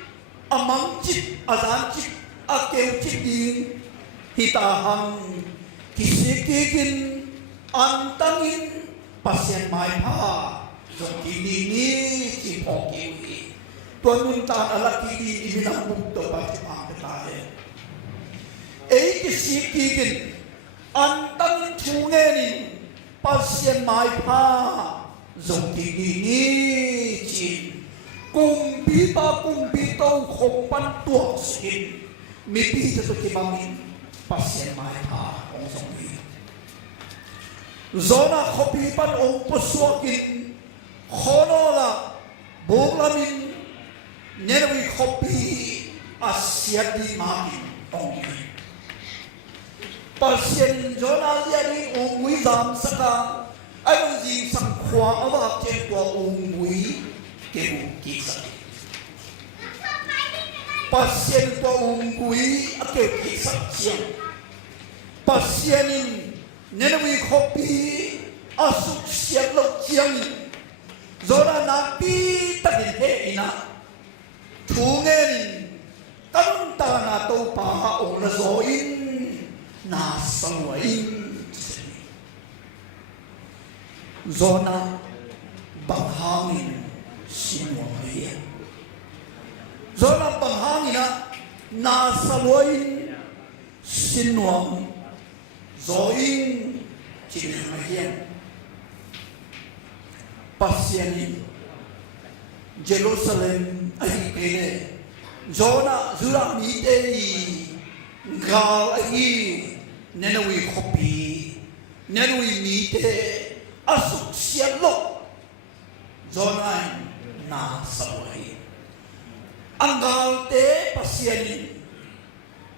a mangchit a zanchit a keuchit din hitahang kisikikin antangin pasien mai pa zokini ni kipokiwi tuanun tan alaki di ibinang bukto pati pangketahe ei kisikikin antangin tungenin pasien mai pa zokini ni chin kumpi to khopan tuak sin mipi to kibamin pasien mai pa ong zokini zona khopi pan ong poswakin khonola boglamin nerwi khopi asyadi makin ong pasien zona liani ong wizam saka ai gì sang khoa ở vào trên của ung quý kêu kỳ sắc pasien của ung quý kêu kỳ sắc chiang pasienin nên vì copy asuk siap lộc chiang zona napi takin he ina thungen tam ta na to pa ong na zoin na sangwain zona banghangin sinuwaya zona banghangin na sawoin sinuwang zoin chinamayan pasyanin Jerusalem ay kene zona zura mitei gal ay nenawi kopi nenawi mite asuk sialok zonai na sawai anggal te pasian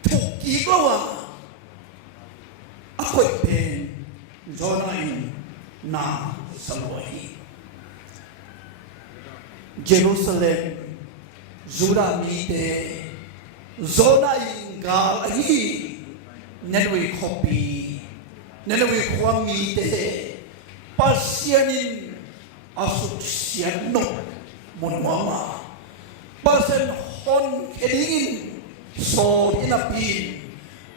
thuk ki lawa akoi pen zonain na sawai Jerusalem Judah mi te zonain gal hi nenwi kopi nenwi kwami te pasianin asuk sian no monwama pasen hon kedingin so inapin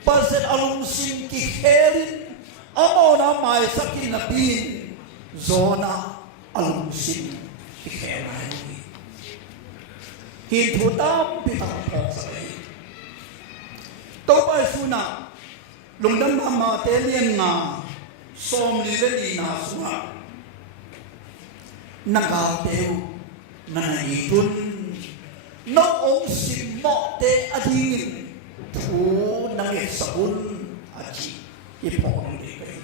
pasen alung sim ki herin amona mai sakin napin zona alung sim ki herin hin thutam pitang phok sai to pai suna lungdam ma te lien nga som li le li na sunga naga teu nanai tun no ong sim mo te adingin thu nange sabun aji ipong ni kai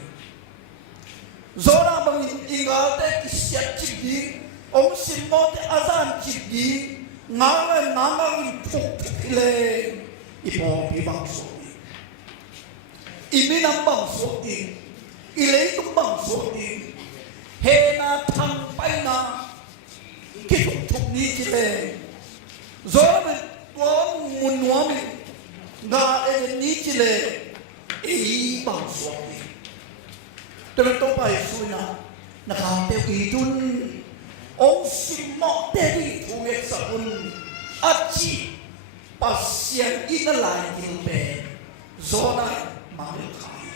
zora bang ingal te kisyat chigi ong sim mo te azan chigi ngang phuk le ipong pi bang so iminang bang so ilay tung bang so he na thang pai na kituk thuk ni chile zora kon munwam ga ni chile e bang so pero to pai suna nakate itun ong simmo te di thuet sabun achi pasien inalai kilbe zona mahal khai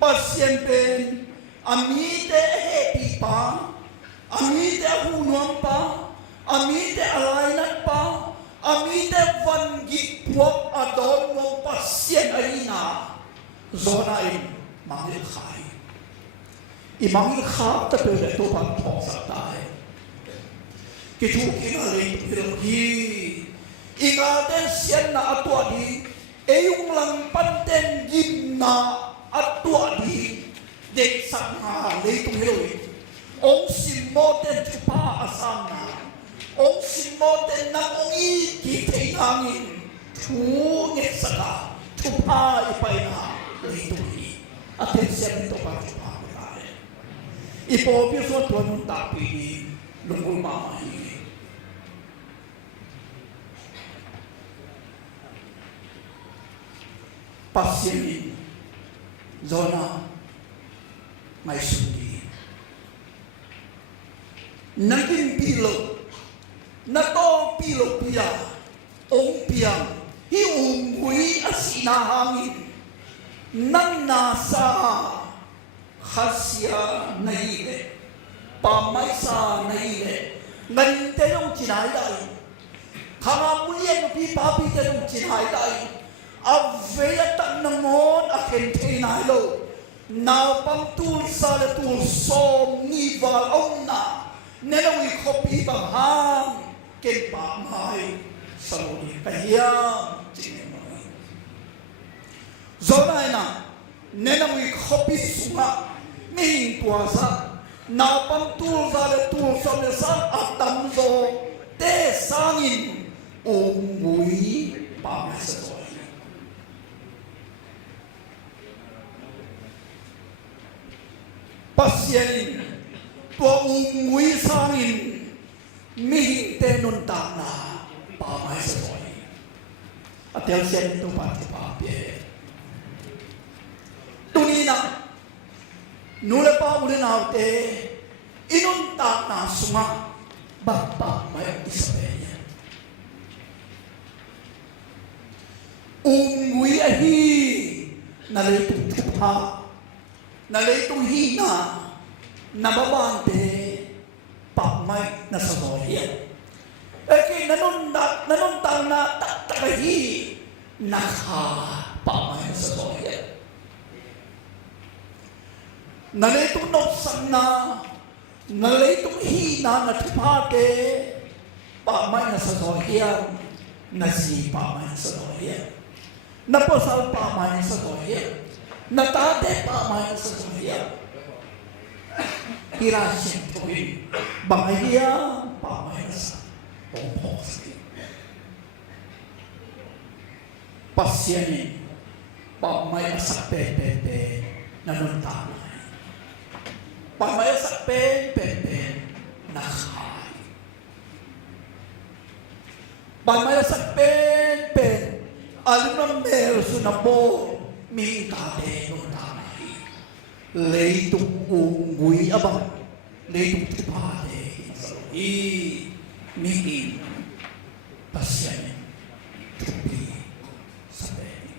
pasien pen amite happy pa amite hunuam pa amite alainat pa amite vangi puak adon mo pasien aina zona in mahal khai imang khap ta pe to pan thong sa tai ki thu ki na le pil hi inga ten sian na atwa di eyung lang panten gim na atwa di dek sang ha le tung heloi ong sim mo ten chupa asam na ong sim mo ten na ong i ki thei hangin thu nge saka chupa ipai na le tung hi aten sian to pa chupa ipo piso tuan tapi lungkul mama ini pasien ini zona mai sundi nakin pilo nato pilo pia ong piang hi ungui asina hangin nang nasa khasya nahi le pamaisa nahi le ngan te long chinai dai khama mulien pi pa pi te long chinai dai aveya tan namon a ken the nai lo na pam tul sa le tul som ni val ong na ne lo wi khopi bang ham ken pa mai saloni kahiam chinai zonai na ne lo wi khopi sunga mi puasa na pam tul za le tul sa le sa atam zo te sangin ongui pa ma sa zo pasien to ongui sangin mi te nun ta na pa ma sa zo atel sen to pa pe tunina nule pa ule na te inun ta na suma bapa mai isabenya ungui ahi na le tu thupa na le tu hina na babante pa mai na saboya eki nanun ta na ta hi na kha pa mai na saboya nalaitung nok sana nalaitung hina na thupake pa mai na sa sohiya na si pa mai sa sohiya na pasal pa mai sa sohiya na tate pa mai sa sohiya kira siya tuwin. Bangaya, pamay na sa tongpos. Pasyanin, pamay sa pepepe na nuntanay. Pamay sa pepepe na kay. Pamay sa pepepe, alam na meron na po, may kate nuntanay. Leitong unggoy abang, leitong tipade, miin, pasyanin, tupi, sabi.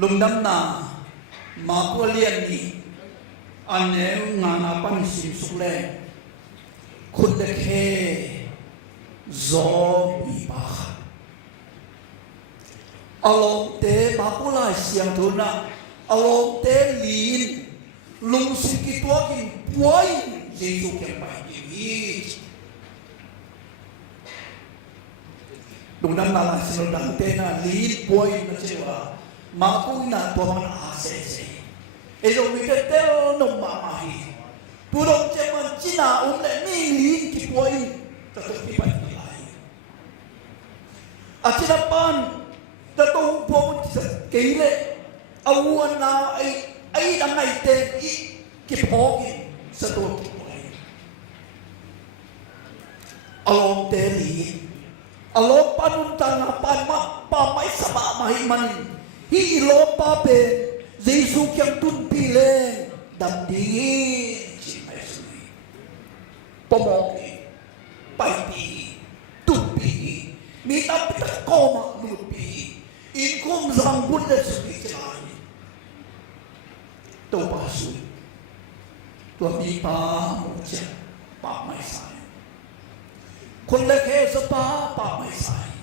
Lumdam na, makualian ni, ane nga napansin sule, kundekhe, zombie baka. Along te makulay siyang tuna, along te lin, lungsik ito aking buhay, Jesu kaya pahingi. Nung nalalang sinundan te na lin buhay na siya, makung na ito mga asese. Ito miteteo nung mamahi. Turong siya man sinaon na nilin ki buhay, tatong ipagpilay. At sinapan, tatong po sa kaile, awan na ay nangay ten kipogin sa tuwang kipoy. Along teri, along panuntang na pamay sa mahimanin, hilo pape, Jesu kiyang tunpile, damdingin, sinayasuri. Pomogi, paipi, tunpi, mitapit koma, lupi, Inkum zambul na sumikilahin. Ito paso. Tuwami pa mo siya. Pamay sa'yo. Kung lakesa pa, pamay sa'yo.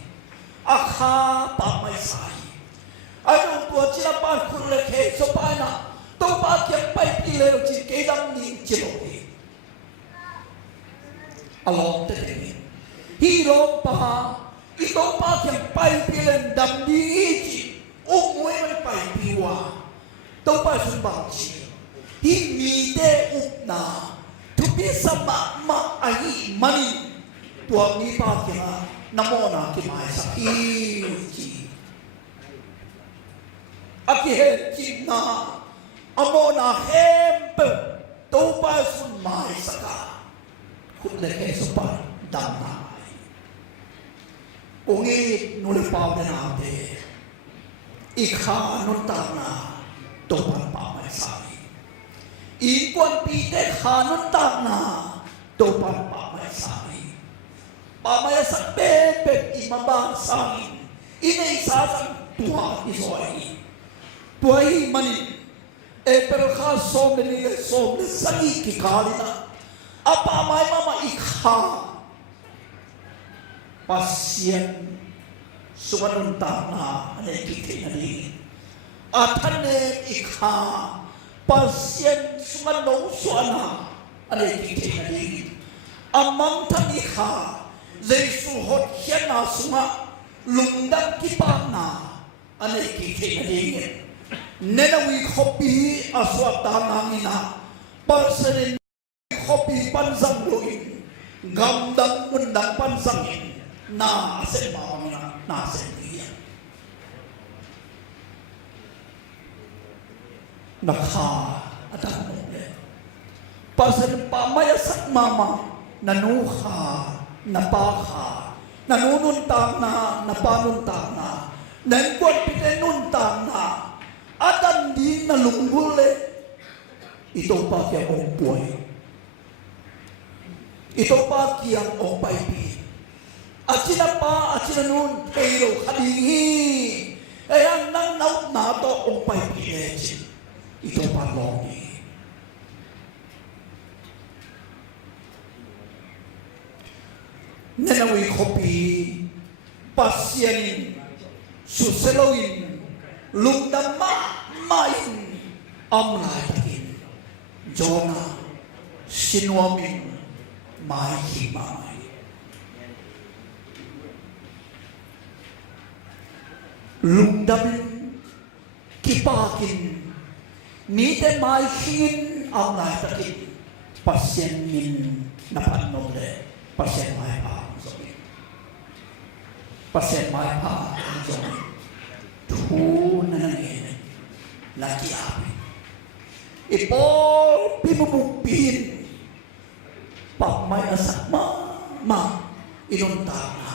Akha, pamay sa'yo. Anong tuwa sila pa kung lakesa pa na ito pa kiyang paipilew si kailang ni Chilohi. Along the day. Hirong pa ito pa kiyang paipilan damdiichi, umuwi may paipiwa. Ito pa sumbang siya. Himite upna, tupi sa maayi mani, tuwang ipa kaya namona kimay sa ichi. Akihenchi na, amona hempe, ito pa sumay sa ka. Kung nakeso pa, damna. Ungit nulipaw na natin, ikha nuntang na tupan pamay sa'yo. Ikwan pitek ha nuntang na tupan pamay sa'yo. Pamay sa bebek imabang sa'yo, inaisasang tuwa isoy. Tuway manin, pero ka somne sa'yo kikali na, apamay mama ikha, pasien sumanunta na anay rin. At hanin ikha pasien sumanong suana anay rin. Amang tanikha zay suhot siya na suma lungdang kipa na anay rin. Nenawi kopi aswata nangina parsanin kopi pansang luin gamdang mundang pansangin na asen mawang na asen niya. Nakha-adan mo ulit. Pasan pamayasak mama, nanuha, napaka, nanununtang na, napanuntang na, nangkwan pitenuntang na, adan di nalungguli. Ito pa kaya ang buhay. Ito pa kaya ang paipi. At sila pa, at sila nun, pero kadingi. Kaya nang naut na ito ang paipilesin. Ito pa longi. Nanawi kopi, pasyanin, suselawin, lungdama, main, amlayakin, Jonah, sinuamin, mahihimay. Lungdamin, kipakin, mi te mai hin au nai takin pasien min na pan nom le pasien mai pa so mi pasien mai pa so mi thu na nge la ki api ipo pimupin pa mai asak ma inon ta na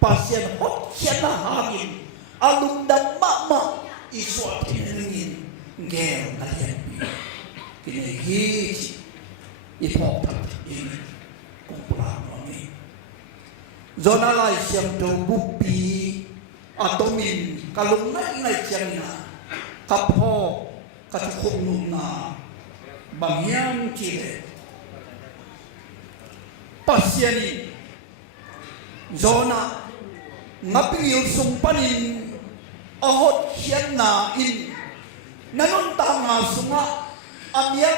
pasien hot kiana hagin alum dam ma iswa tinengin ngel na yan kini hi ipok tak ini kumpulan ini zona lai siam to bupi atomin kalung nai siam na kapo katukhung na bangyang chile pasiani zona ngapingil sumpanin ahot hian na in nanon tanga sunga amya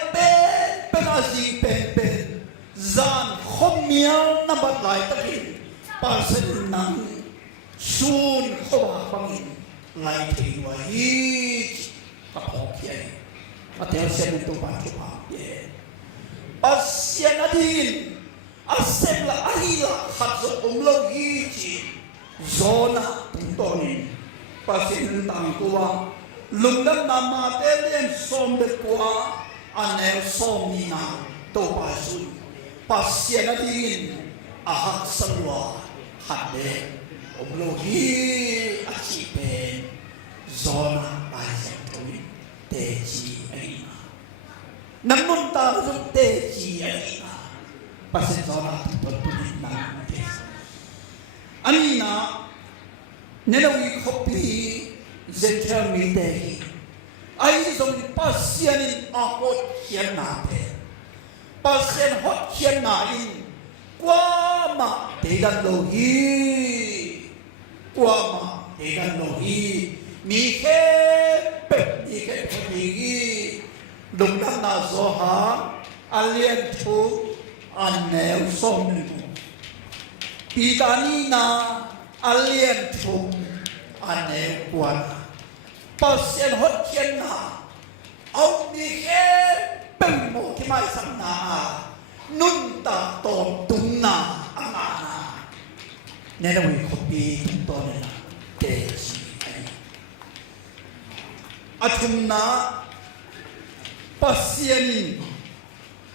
pen azi pen zan khomial na batlai takin parsen nang sun khowa pangin lai thei wa hi ka khokiai atel sen tu pa tu pa ye pasien adin asem la ahila khatso umlo hi chi zona toni pasien tang kuwa lungdam nama telen som de kwa anel som ni na to pasun pasien adin ahak salwa hade oblohi achipen zona pasien toni teji aina namun ta teji aina pasien zona toni na anina nenawi kopi zentra midei ai zong pasien in ahot hian na pe pasien hot hian na in kwa ma te dan lo hi mi khe pe dum dan na zo ha alien thu anel som ni pitani na alien thu anel kwan pasien hot hian na au mi khe pe mo ki mai sam na nun ta tom tung na amana nena wi kopi to na te chi atum na pasien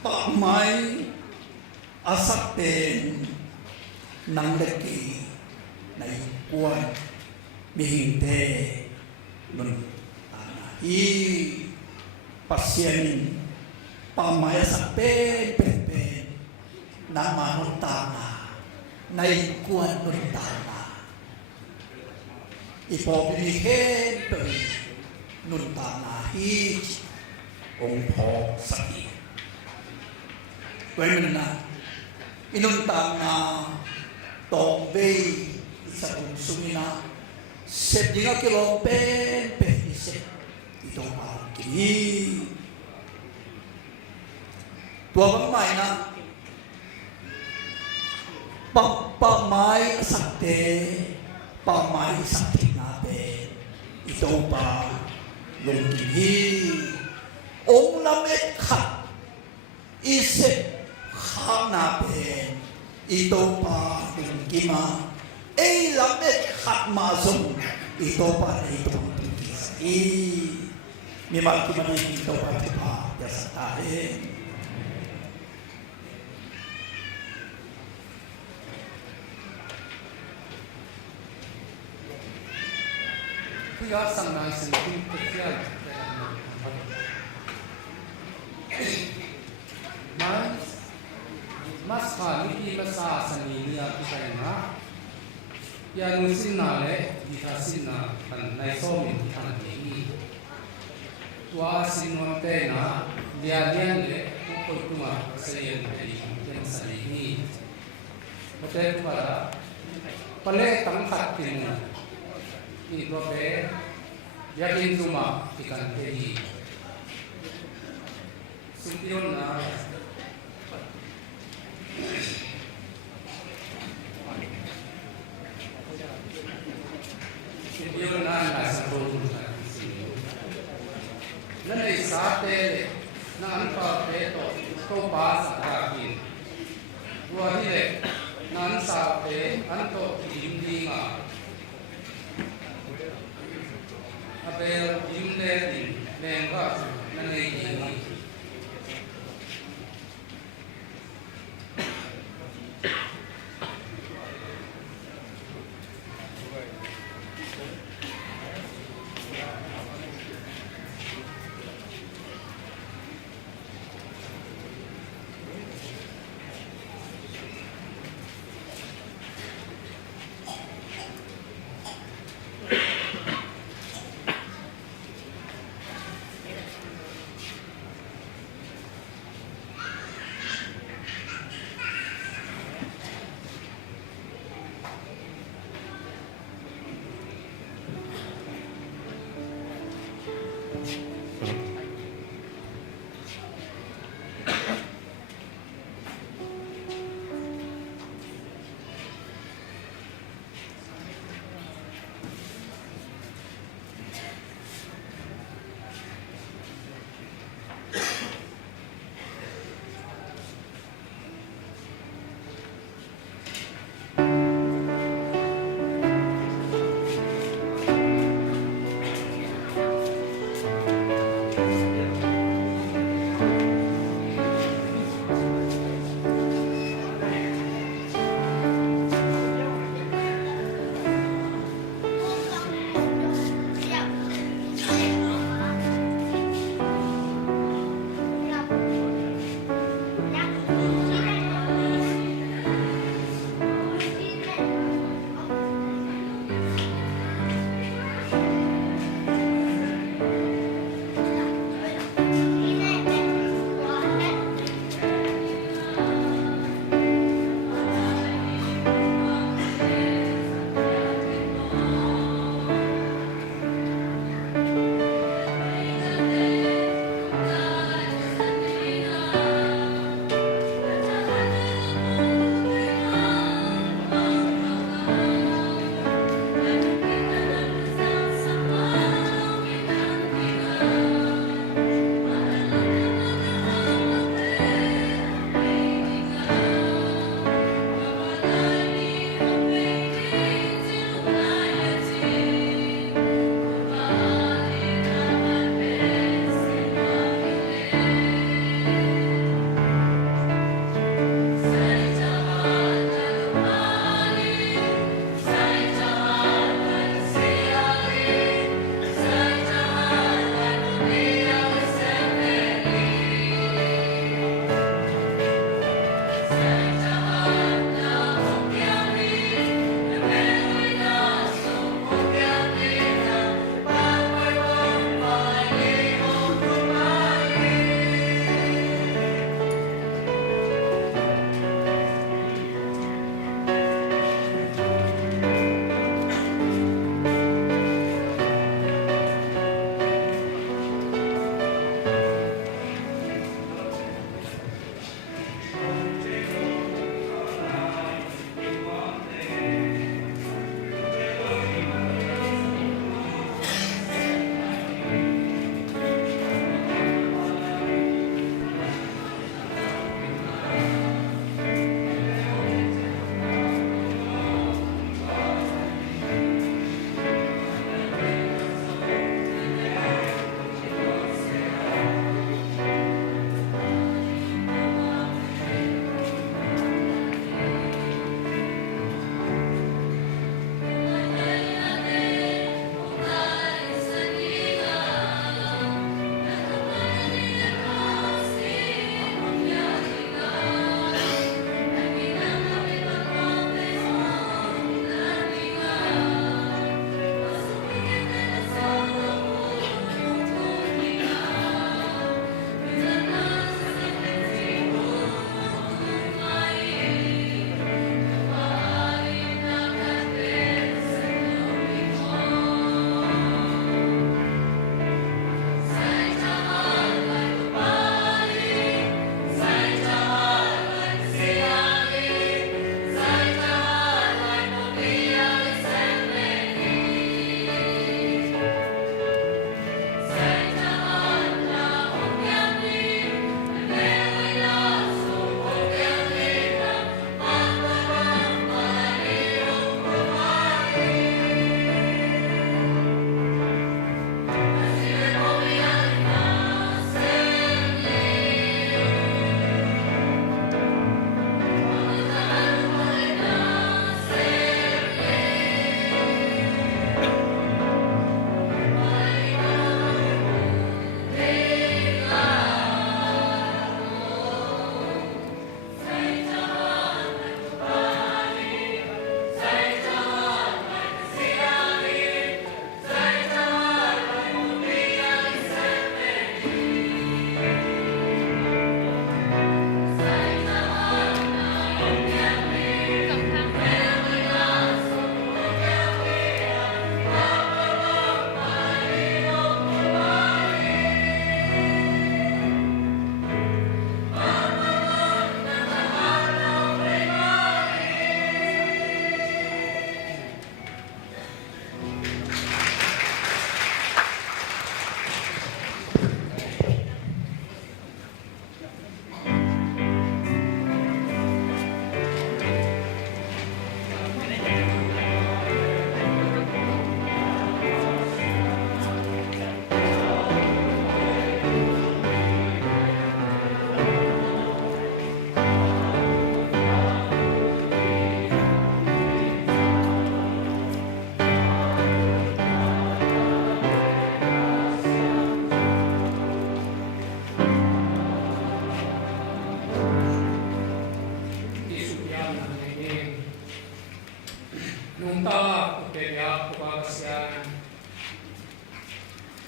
pa mai asak pen nang leki nai kwan mi hinte nun ana hi pasien pa mai asak pen na manut ta na nai kwan nun ta na ipo bi hen pe nun ta na hi ong pho saki quên mình là inun ta na tong ve sa sumina sep dinga kilo pe se ito pa ki tua bang mai na pa mai sakte pa mai sakti na pe ito pa lung ki ong lamet khat isep khana pen ito pa lung kima ei lamet khat ma zum ito pa ito i mi mal ki mani ito pa ya sa Kuya sang nai sing ting kesian mas khani ki masa sani niya kisai na ya nusin na le ditasin na kan nai so min kan ni tua sinon te na dia le ko tuma sayen ai ken sani ni mate para pale tang khat tin ni pro be yakin tuma ikan te ni Sumpion na Sumpion na nasa program na sate na an pa pe to pa sa ka ki wa hi le na an sa pe an to dim di nga abel dim le di len ka na nei di nga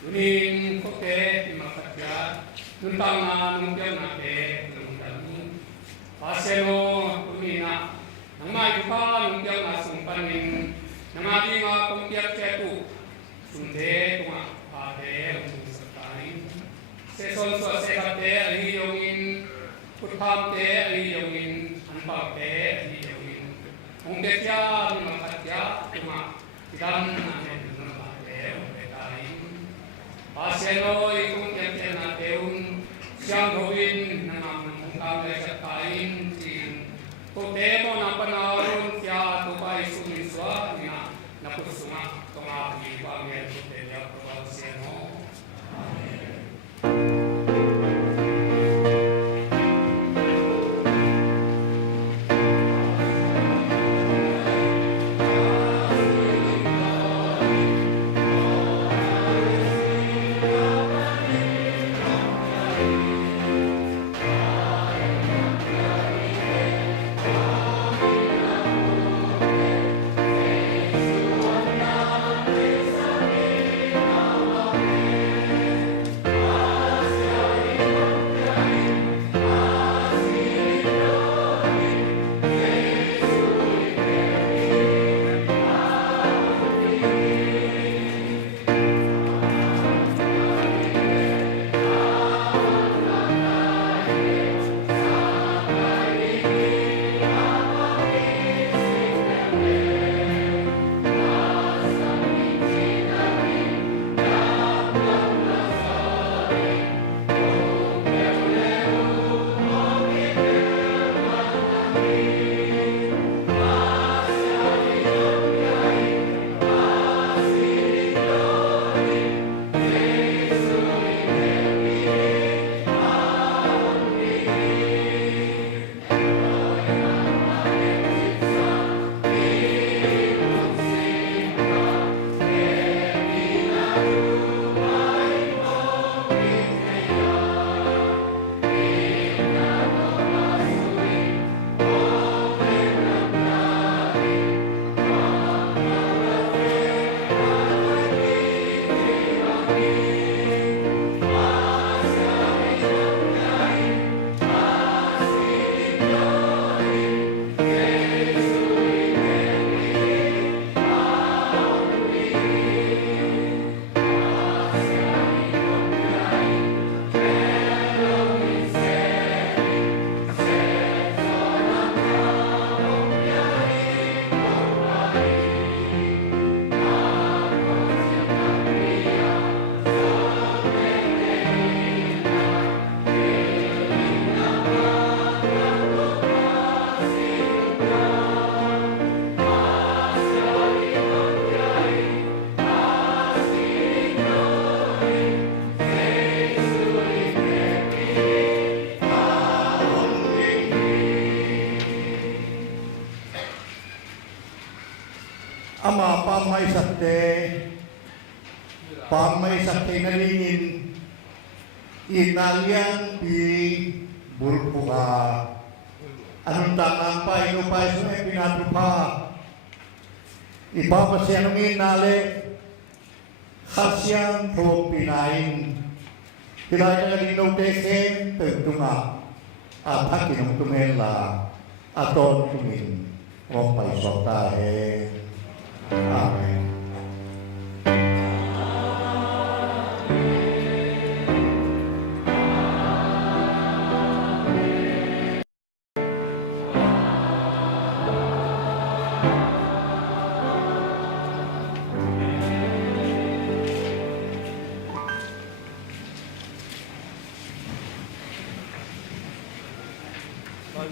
Nunin kote di makatya, nuntang na nungkyang nate nungkyang paseno tunina, nang may pa nungkyang na sumpanin, nang ating kumpiyat ketu, sunde tunga ate ang sakain, seson sa sekate aliyongin, putamte aliyongin, anpagte aliyongin, ungketya di makatya tunga tidam na Paseno ikung yang nateun siang gawin na namungkang sa kain sin kutemo na panahon kaya tupay sumiswa na napusunga tumapi pangyan kutenya Paseno. Ama pamay sakte nalingin inalian di burpuka anong tangang pa inupay sa may pinatrupa ipapasya ng inali khasyang po pinain hilay na nalinaw teke tagtunga at hakinong tumela aton tumin o paisotahe. Amen.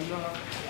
Bye.